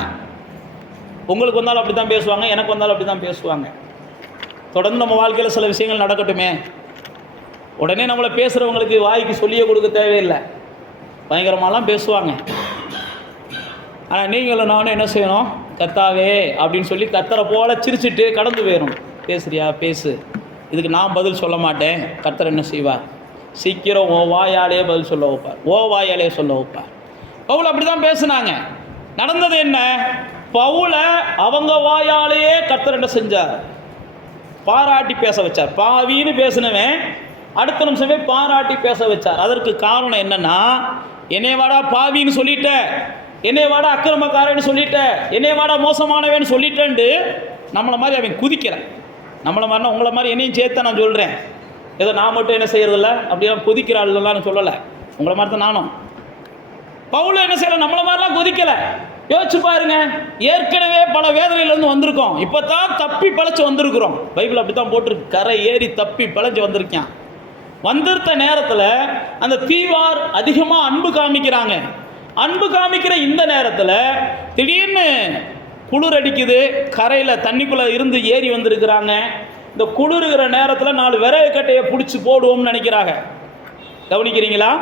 உங்களுக்கு வந்தாலும் அப்படி தான் பேசுவாங்க, எனக்கு வந்தாலும் அப்படி தான் பேசுவாங்க. தொடர்ந்து நம்ம வாழ்க்கையில் சில விஷயங்கள் நடக்கட்டுமே, உடனே நம்மளை பேசுகிறவங்களுக்கு வாய்க்கு சொல்லியே கொடுக்க தேவையில்லை, பயங்கரமாலாம் பேசுவாங்க. ஆனால் நீங்களும் நானும் என்ன செய்யணும்? கர்த்தாவே அப்படின்னு சொல்லி கர்த்தரை போல சிரிச்சுட்டு கடந்து போயிடும். பேசுறியா பேசு, இதுக்கு நான் பதில் சொல்ல மாட்டேன். கர்த்தர் என்ன செய்வார்? சீக்கிரம் ஓ வாயாலே பதில் சொல்ல வைப்பார், ஓ வாயாலே சொல்ல வைப்பார். பவுல் அப்படி தான் பேசுனாங்க. நடந்தது என்ன? பவுலை அவங்க வாயாலேயே கர்த்தர் என்ன செஞ்சார்? பாராட்டி பேச வச்சார். பாவின்னு பேசினவன் அடுத்த நிமிஷமே பாராட்டி பேச வச்சார். அதற்கு காரணம் என்னன்னா, என்னை வாடா பாவின்னு சொல்லிட்ட, என்னை வாடா அக்கிரமக்காரன்னு சொல்லிட்ட, என்னை வாடா மோசமானவன்னு சொல்லிட்டேன்ட்டு நம்மளை மாதிரி அவன் குதிக்கிறேன். நம்மளை மாதிரினா உங்களை மாதிரி என்னையும் சேர்த்து நான் சொல்கிறேன். ஏதோ நான் மட்டும் என்ன செய்யறதில்ல, அப்படிலாம் குதிக்கிற ஆளுலாம் நான் சொல்லலை, உங்களை மாதிரி தான் நானும். பவுல் என்ன செய்யலை, நம்மளை மாதிரிலாம் குதிக்கலை. யோசிச்சு பாருங்க, ஏற்கனவே பல வேதனையிலேருந்து வந்திருக்கோம், இப்போ தான் தப்பி பழச்சி வந்திருக்கிறோம். பைபிள் அப்படி தான் போட்டிருக்கு, கரை ஏறி தப்பி பழச்சி வந்திருக்கான். வந்திருந்த நேரத்தில் அந்த தீவார் அதிகமாக அன்பு காமிக்கிறாங்க. அன்பு காமிக்கிற இந்த நேரத்தில் திடீர்னு குளிர் அடிக்குது, கரையில் தண்ணிக்குள்ளே இருந்து ஏறி வந்திருக்கிறாங்க. இந்த குளிர்கிற நேரத்தில் 4 விறகு கட்டையை பிடிச்சி போடுவோம்னு நினைக்கிறாங்க. கவனிக்கிறீங்களா?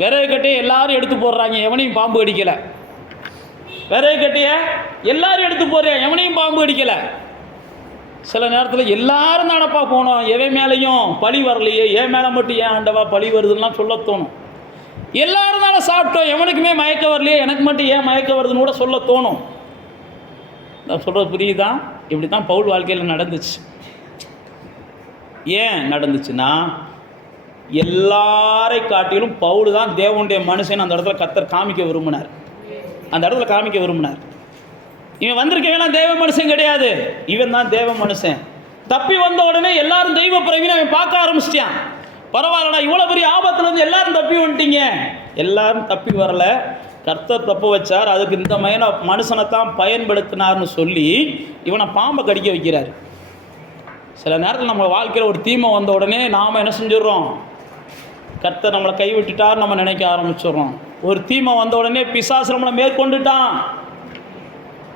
விறகு கட்டையை எல்லாரும் எடுத்து போடுறாங்க, எவனையும் பாம்பு அடிக்கலை. விறகு கட்டையை எல்லாரும் எடுத்து போடுறேன், எவனையும் பாம்பு அடிக்கலை. சில நேரத்தில் எல்லாரும் தானப்பா போனோம், எவன் மேலேயும் பழி வரலையே, என் மேலே மட்டும் ஏன் ஆண்டவா பழி வருதுலாம் சொல்ல தோணும். எல்லாரும் தானே சாப்பிட்டோம், எவனுக்குமே மயக்க வரலையே, எனக்கு மட்டும் ஏன் மயக்க வருதுன்னு கூட சொல்ல தோணும். நான் சொல்கிறது புரியுதா? இப்படி தான் பவுல் வாழ்க்கையில் நடந்துச்சு. ஏன் நடந்துச்சுன்னா, எல்லாரை காட்டிலும் பவுல் தான் தேவனுடைய மனுஷன் அந்த இடத்துல கர்த்தர் காமிக்க விரும்பினார். அந்த இடத்துல காமிக்க விரும்பினார். இவன் வந்திருக்கவன் தேவ மனுஷன் கிடையாது, இவன் தான் தேவ மனுஷன். தப்பி வந்த உடனே எல்லாரும் தெய்வ பிறவின்னு அவன் பார்க்க ஆரம்பிச்சிட்டான். பரவாயில்லடா, இவ்வளோ பெரிய ஆபத்துலேருந்து எல்லாரும் தப்பி வந்துட்டீங்க. எல்லாரும் தப்பி வரல, கர்த்தர் தப்பு வச்சார், அதுக்கு இந்த மனுஷனைத்தான் பயன்படுத்தினார்னு சொல்லி இவனை பாம்பை கடிக்க வைக்கிறார். சில நேரத்தில் நம்ம வாழ்க்கையில் ஒரு தீமை வந்த உடனே நாம் என்ன செஞ்சிடறோம்? கர்த்தர் நம்மளை கைவிட்டுட்டார் நம்ம நினைக்க ஆரம்பிச்சிடுறோம். ஒரு தீமை வந்த உடனே பிசாசு நம்மளை மேற்கொண்டுட்டான்.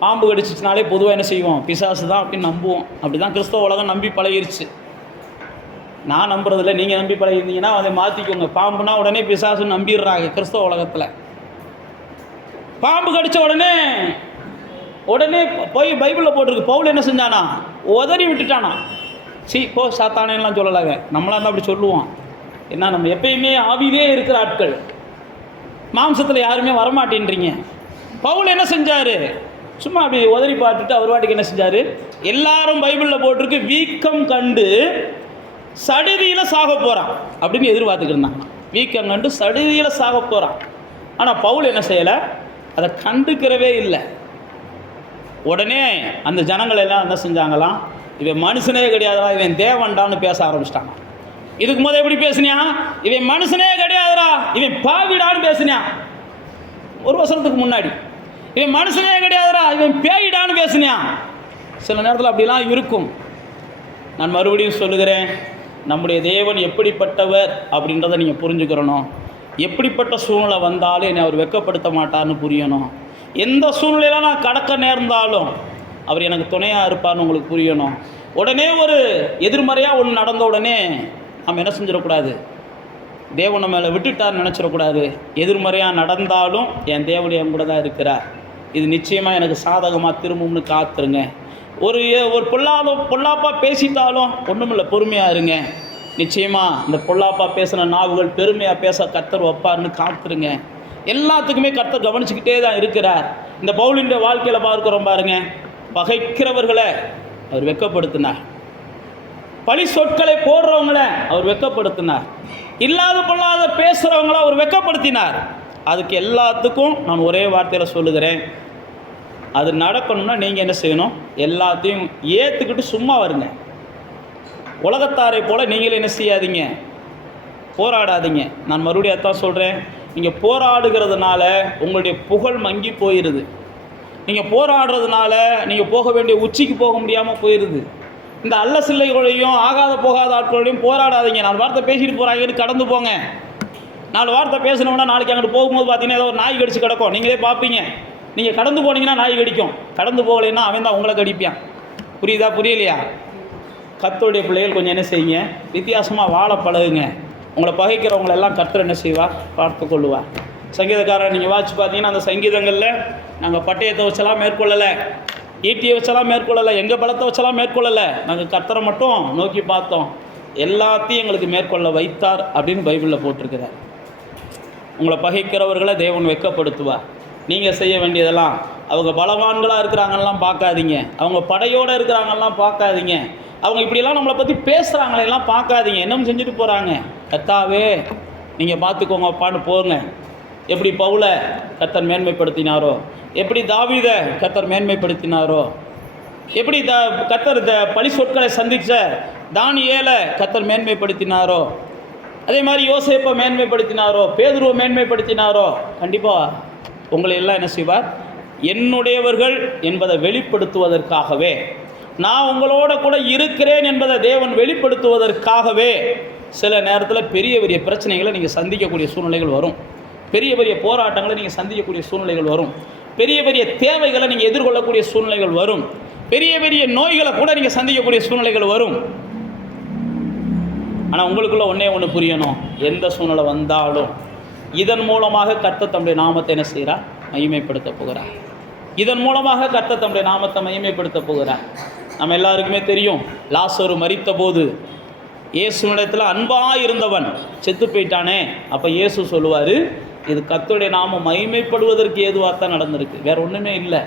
பாம்பு கடிச்சிச்சுனாலே பொதுவாக என்ன செய்வோம்? பிசாசு தான் அப்படின்னு நம்புவோம். அப்படி தான் கிறிஸ்தவ உலகம் நம்பி பழகிருச்சு. நான் நம்புறதில்ல, நீங்கள் நம்பி பழகிருந்தீங்கன்னா அதை மாற்றிக்கோங்க. பாம்புனா உடனே பிசாசுன்னு நம்பிடுறாங்க கிறிஸ்தவ உலகத்தில். பாம்பு கடித்த உடனே போய் பைபிளில் போட்டிருக்கு, பவுல் என்ன செஞ்சானா? உதறி விட்டுட்டானா. போ சாத்தானேலாம் சொல்லலாங்க, நம்மளாக தான் அப்படி சொல்லுவோம். ஏன்னா நம்ம எப்பயுமே ஆவியிலே இருக்கிற ஆட்கள், மாம்சத்தில் யாருமே வரமாட்டேன்றீங்க. பவுல் என்ன செஞ்சார்? சும்மா அப்படி உதறி பார்த்துட்டு அவர் வாட்டுக்கு என்ன செஞ்சார்? எல்லாரும் பைபிளில் போட்டிருக்கு, வீக்கம் கண்டு சடுதியில் சாக போகிறான் அப்படின்னு எதிர்பார்த்துக்கிட்டு இருந்தான். வீக்கம் கண்டு சடுதியில் சாக போகிறான். ஆனால் பவுல் என்ன செய்யலை? அதை கண்டுக்கிறவே இல்லை. உடனே அந்த ஜனங்கள் எல்லாம் என்ன செஞ்சாங்களாம்? இவன் மனுஷனே கிடையாதுடா, இவன் தேவன்டான்னு பேச ஆரம்பிச்சிட்டாங்க. இதுக்கு முதல் எப்படி பேசுனியான்? இவன் மனுஷனே கிடையாதுடா, இவன் பாவிடான்னு பேசுனியான். ஒரு வருஷத்துக்கு முன்னாடி இவன் மனுஷனே கிடையாதுடா, இவன் பேயிடான்னு பேசுனியான். சில நேரத்தில் அப்படிலாம் இருக்கும். நான் மறுபடியும் சொல்லுகிறேன், நம்முடைய தேவன் எப்படிப்பட்டவர் அப்படின்றத நீங்கள் புரிஞ்சுக்கிறணும். எப்படிப்பட்ட சூழ்நிலை வந்தாலும் என்னை அவர் வெட்கப்படுத்த மாட்டார்னு புரியணும். எந்த சூழ்நிலையெல்லாம் நான் கடக்க நேர்ந்தாலும் அவர் எனக்கு துணையாக இருப்பார்னு உங்களுக்கு புரியணும். உடனே ஒரு எதிர்மறையாக ஒன்று நடந்த உடனே நம்ம என்ன செஞ்சிடக்கூடாது? தேவன் நம்ம மேலே விட்டுட்டார்னு நினச்சிடக்கூடாது. எதிர்மறையாக நடந்தாலும் என் தேவன் என் கூட தான் இருக்கிறார், இது நிச்சயமாக எனக்கு சாதகமாக திரும்பும்னு காத்துருங்க. ஒரு பொல்லாப்பாக பேசிட்டாலும் ஒன்றுமில்லை, பொறுமையாக இருங்க. நிச்சயமாக இந்த பொல்லாப்பாக பேசுகிற நாவுகள் பெருமையாக பேச கர்த்தர் வைப்பார்னு காத்துருங்க. எல்லாத்துக்குமே கர்த்தர் கவனிச்சுக்கிட்டே தான் இருக்கிறார். இந்த பவுலின் வாழ்க்கையில் பார்க்குறோம் பாருங்க, பகைக்கிறவர்களை அவர் வெட்கப்படுத்தினார், பழி சொற்களை போடுறவங்களை அவர் வெட்கப்படுத்தினார், இல்லாத பொல்லாத பேசுகிறவங்கள அவர் வெட்கப்படுத்தினார். அதுக்கு எல்லாத்துக்கும் நான் ஒரே வார்த்தையில் சொல்லுகிறேன், அது நடக்கணும்னா நீங்கள் என்ன செய்யணும்? எல்லாத்தையும் ஏற்றுக்கிட்டு சும்மா வருங்க. உலகத்தாரை போல் நீங்களே என்ன செய்யாதீங்க? போராடாதீங்க. நான் மறுபடியும் அதான் சொல்கிறேன், நீங்கள் போராடுகிறதுனால உங்களுடைய புகழ் மங்கி போயிடுது. நீங்கள் போராடுறதுனால நீங்கள் போக வேண்டிய உச்சிக்கு போக முடியாமல் போயிடுது. இந்த அல்ல சில்லைகளையும் ஆகாத போகாத ஆட்களோடையும் போராடாதீங்க. 4 வார்த்தை பேசிட்டு போகிறாங்கன்னு கடந்து போங்க. 4 வார்த்தை பேசணும்னா நாளைக்கு அங்கிட்டு போகும்போது பார்த்தீங்கன்னா ஏதோ ஒரு நாய் கடிச்சு கிடக்கும், நீங்களே பார்ப்பீங்க. நீங்கள் கடந்து போனீங்கன்னா நாய் கடிக்கும், கடந்து போகலைன்னா அவன் தான் உங்களை கடிப்பான். புரியுதா புரியலையா? கர்த்தருடைய பிள்ளைகள் கொஞ்சம் என்ன செய்யுங்க, வித்தியாசமாக வாழ பழகுங்க. உங்களை பகைக்கிறவங்களெல்லாம் கர்த்தர் என்ன செய்வார், பார்த்து கொள்ளுவார். சங்கீதக்காரர் நீங்கள் வாட்சி பார்த்தீங்கன்னா அந்த சங்கீதங்களில் நாங்கள் பட்டயத்தை வச்செல்லாம் மேற்கொள்ளலை, ஈட்டியை வச்செல்லாம் மேற்கொள்ளலை, எங்கள் பலத்தை வச்செல்லாம் மேற்கொள்ளலை, நாங்கள் கர்த்தரை மட்டும் நோக்கி பார்த்தோம், எல்லாத்தையும் எங்களுக்கு மேற்கொள்ள வைத்தார் அப்படின்னு பைபிளில் போட்டிருக்கிறார். உங்களை பகைக்கிறவர்களை தேவன் வெட்கப்படுத்துவார். நீங்கள் செய்ய வேண்டியதெல்லாம் அவங்க பலவான்களாக இருக்கிறாங்கலாம் பார்க்காதீங்க, அவங்க படையோடு இருக்கிறாங்கலாம் பார்க்காதீங்க, அவங்க இப்படியெல்லாம் நம்மளை பற்றி பேசுகிறாங்களெல்லாம் பார்க்காதீங்க. என்னன்னு செஞ்சுட்டு போகிறாங்க, கர்த்தாவே நீங்கள் பார்த்துக்கோங்கப்பான்னு போங்க. எப்படி பவுலை கர்த்தர் மேன்மைப்படுத்தினாரோ, எப்படி தாவீதை கர்த்தர் மேன்மைப்படுத்தினாரோ, எப்படி கர்த்தர் பழி சொற்களை சந்தித்த தானியேலை கர்த்தர் மேன்மைப்படுத்தினாரோ, அதே மாதிரி யோசேப்பை மேன்மைப்படுத்தினாரோ, பேதுருவை மேன்மைப்படுத்தினாரோ, கண்டிப்பாக உங்களை எல்லாம் என்ன செய்வார், என்னுடையவர்கள் என்பதை வெளிப்படுத்துவதற்காகவே, நான் உங்களோட கூட இருக்கிறேன் என்பதை தேவன் வெளிப்படுத்துவதற்காகவே சில நேரத்தில் பெரிய பெரிய பிரச்சனைகளை நீங்கள் சந்திக்கக்கூடிய சூழ்நிலைகள் வரும், பெரிய பெரிய போராட்டங்களை நீங்கள் சந்திக்கக்கூடிய சூழ்நிலைகள் வரும், பெரிய பெரிய தேவைகளை நீங்கள் எதிர்கொள்ளக்கூடிய சூழ்நிலைகள் வரும், பெரிய பெரிய நோய்களை கூட நீங்கள் சந்திக்கக்கூடிய சூழ்நிலைகள் வரும். ஆனால் உங்களுக்குள்ள ஒன்று புரியணும், எந்த சூழ்நிலை வந்தாலும் இதன் மூலமாக கர்த்தர் தம்முடைய நாமத்தை என்ன செய்கிறார், மகிமைப்படுத்த போகிறார். இதன் மூலமாக கர்த்தர் தம்முடைய நாமத்தை மகிமைப்படுத்த போகிறார். நம்ம எல்லாருக்குமே தெரியும், லாசரு மரித்த போது இயேசுவிடத்தில் அன்பாக இருந்தவன் செத்து போயிட்டானே. அப்போ இயேசு சொல்லுவார், இது கர்த்தருடைய நாமம் மகிமைப்படுவதற்கு ஏதுவாக தான் நடந்திருக்கு, வேறு ஒன்றுமே இல்லை.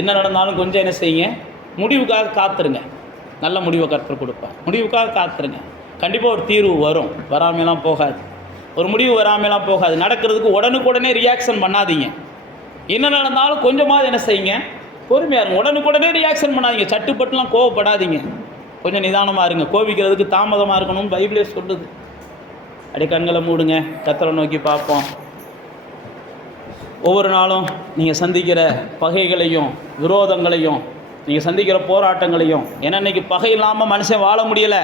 என்ன நடந்தாலும் கொஞ்சம் என்ன செய்யுங்க, முடிவுக்காக காத்துருங்க. நல்ல முடிவை கர்த்தர் கொடுப்பார், முடிவுக்காக காத்துருங்க. கண்டிப்பாக ஒரு தீர்வு வரும், வராமலாம் போகாது. ஒரு முடிவு வராமலாம் போகாது. நடக்கிறதுக்கு உடனுக்குடனே ரியாக்ஷன் பண்ணாதீங்க. என்ன நடந்தாலும் கொஞ்சமாவது என்ன செய்யுங்க, பொறுமையாக இருங்க. உடனுக்குடனே ரியாக்ஷன் பண்ணாதீங்க, சட்டுப்பட்டுலாம் கோவப்படாதீங்க, கொஞ்சம் நிதானமாக இருங்க. கோபிக்கிறதுக்கு தாமதமாக இருக்கணும்னு பைபிளே சொல்லுது. அப்படியே கண்களை மூடுங்க, கர்த்தரை நோக்கி பார்ப்போம். ஒவ்வொரு நாளும் நீங்கள் சந்திக்கிற பகைகளையும் விரோதங்களையும், நீங்கள் சந்திக்கிற போராட்டங்களையும், ஏன்னா இன்றைக்கி பகை இல்லாமல் மனுஷன் வாழ முடியலை,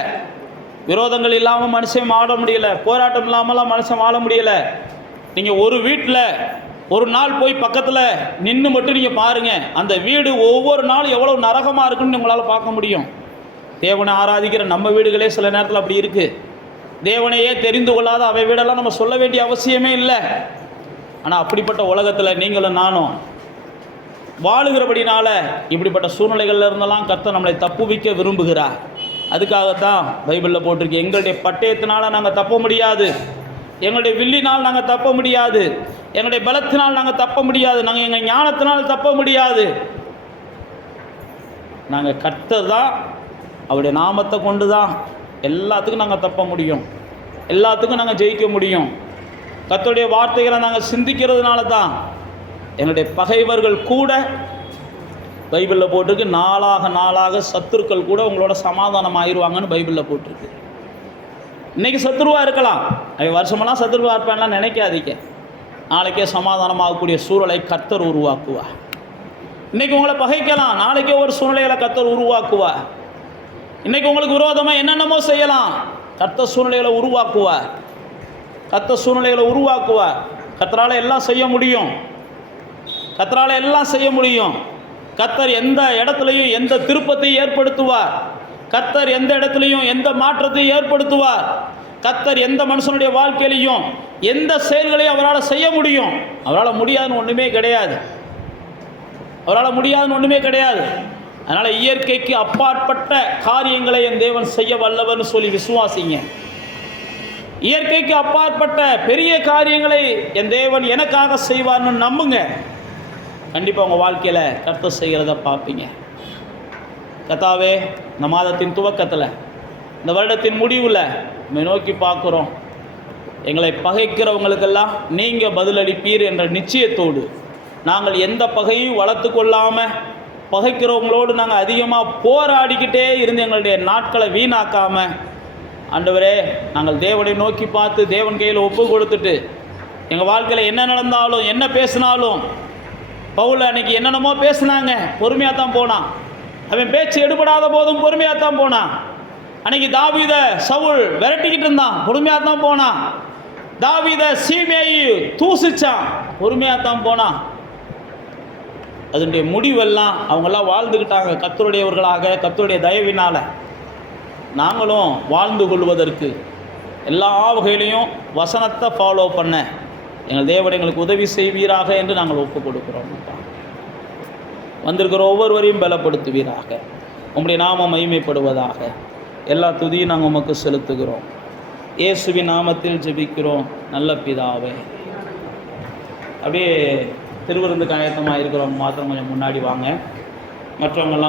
விரோதங்கள் இல்லாமல் மனுஷன் வாழ முடியலை, போராட்டம் இல்லாமலாம் மனுஷன் வாழ முடியலை. நீங்கள் ஒரு வீட்டில் ஒரு நாள் போய் பக்கத்தில் நின்று மட்டும் நீங்கள் பாருங்கள், அந்த வீடு ஒவ்வொரு நாளும் எவ்வளோ நரகமாக இருக்குன்னு உங்களால் பார்க்க முடியும். தேவனை ஆராதிக்கிற நம்ம வீடுகளே சில நேரத்தில் அப்படி இருக்குது. தேவனையே தெரிந்து கொள்ளாத அவை வீடெல்லாம் நம்ம சொல்ல வேண்டிய அவசியமே இல்லை. ஆனால் அப்படிப்பட்ட உலகத்தில் நீங்களும் நானும் வாழுகிறபடினால இப்படிப்பட்ட சூழ்நிலைகளில் இருந்தெல்லாம் கர்த்தர் நம்மளை தப்புவிக்க விரும்புகிறார். அதுக்காகத்தான் பைபிளில் போட்டிருக்கு, எங்களுடைய பட்டயத்தினால் நாங்கள் தப்ப முடியாது, எங்களுடைய வில்லினால் நாங்கள் தப்ப முடியாது, எங்களுடைய பலத்தினால் நாங்கள் தப்ப முடியாது, நாங்கள் எங்கள் ஞானத்தினால் தப்ப முடியாது. நாங்கள் கர்த்தர் தான், அவருடைய நாமத்தை கொண்டு தான் எல்லாத்துக்கும் நாங்கள் தப்ப முடியும், எல்லாத்துக்கும் நாங்கள் ஜெயிக்க முடியும். கர்த்தருடைய வார்த்தைகளை நாங்கள் சிந்திக்கிறதுனால தான் எங்களுடைய பகைவர்கள் கூட, பைபிளில் போட்டிருக்கு, நாளாக நாளாக சத்துருக்கள் கூட உங்களோட சமாதானம் ஆயிடுவாங்கன்னு பைபிளில் போட்டிருக்கு. இன்றைக்கி சத்துருவாக இருக்கலாம், வருஷமெல்லாம் சத்துருவாக இருப்பான்லாம் நினைக்காதீங்க. நாளைக்கே சமாதானமாகக்கூடிய சூழலை கர்த்தர் உருவாக்குவார். இன்றைக்கி உங்களை பகைக்கலாம், நாளைக்கே ஒரு சூழ்நிலைகளை கர்த்தர் உருவாக்குவார். இன்றைக்கி உங்களுக்கு விரோதமாக என்னென்னமோ செய்யலாம், கர்த்தர் சூழ்நிலைகளை உருவாக்குவார், கர்த்தர் சூழ்நிலைகளை உருவாக்குவார். கர்த்தரால் எல்லாம் செய்ய முடியும், கர்த்தரால் எல்லாம் செய்ய முடியும். கர்த்தர் எந்த இடத்துலையும் எந்த திருப்பத்தையும் ஏற்படுத்துவார், கர்த்தர் எந்த இடத்துலையும் எந்த மாற்றத்தையும் ஏற்படுத்துவார். கர்த்தர் எந்த மனுஷனுடைய வாழ்க்கையிலையும் எந்த செயல்களையும் அவரால் செய்ய முடியும். அவரால் முடியாதுன்னு ஒன்றுமே கிடையாது, அவரால் முடியாதுன்னு ஒன்றுமே கிடையாது. அதனால் இயற்கைக்கு அப்பாற்பட்ட காரியங்களை என் தேவன் செய்ய வல்லவர்னு சொல்லி விசுவாசிங்க. இயற்கைக்கு அப்பாற்பட்ட பெரிய காரியங்களை என் தேவன் எனக்காக செய்வார்னு நம்புங்க. கண்டிப்பாக உங்கள் வாழ்க்கையில் கர்த்தர் செய்கிறத பார்ப்பீங்க. கர்த்தாவே, இந்த மாதத்தின் துவக்கத்தில், இந்த வருடத்தின் முடிவில் நம்ம நோக்கி பார்க்குறோம். எங்களை பகைக்கிறவங்களுக்கெல்லாம் நீங்கள் பதிலளிப்பீர் என்ற நிச்சயத்தோடு நாங்கள் எந்த பகையும் வளர்த்து கொள்ளாமல், பகைக்கிறவங்களோடு நாங்கள் அதிகமாக போராடிக்கிட்டே இருந்து எங்களுடைய நாட்களை வீணாக்காமல், ஆண்டவரே, நாங்கள் தேவனை நோக்கி பார்த்து தேவன் கையில் ஒப்பு கொடுத்துட்டு, எங்கள் வாழ்க்கையில் என்ன நடந்தாலும் என்ன பேசினாலும் பவுல் அன்னைக்கு என்னென்னமோ பேசுனாங்க, பொறுமையாக தான் போனான். அவன் பேச்சு எடுபடாத போதும் பொறுமையாக தான் போனான். அன்னைக்கு தாவீத சவுல் விரட்டிக்கிட்டு இருந்தான், பொறுமையாக தான் போனான். தாவீத சீமையை தூசிச்சான், பொறுமையாக தான் போனான். அதனுடைய முடிவெல்லாம் அவங்கெல்லாம் வாழ்ந்துக்கிட்டாங்க கர்த்தருடையவர்களாக, கர்த்தருடைய தயவினால். நாங்களும் வாழ்ந்து கொள்வதற்கு எல்லா வகையிலையும் வசனத்தை ஃபாலோ பண்ண எங்கள் தேவன் எங்களுக்கு உதவி செய்வீராக என்று நாங்கள் ஒப்புக் கொடுக்கிறோம். வந்திருக்கிற ஒவ்வொருவரையும் பலப்படுத்துவீராக. உம்முடைய நாமம் மகிமைப்படுவதாக. எல்லா துதியும் நாங்கள் உமக்கு செலுத்துகிறோம். இயேசுவின் நாமத்தில் ஜெபிக்கிறோம் நல்ல பிதாவே. அப்படியே திருவிருந்துக்கு ஆயத்தமாக இருக்கிறவங்க மாத்திரம் கொஞ்சம் முன்னாடி வாங்க. மற்றவங்கெல்லாம்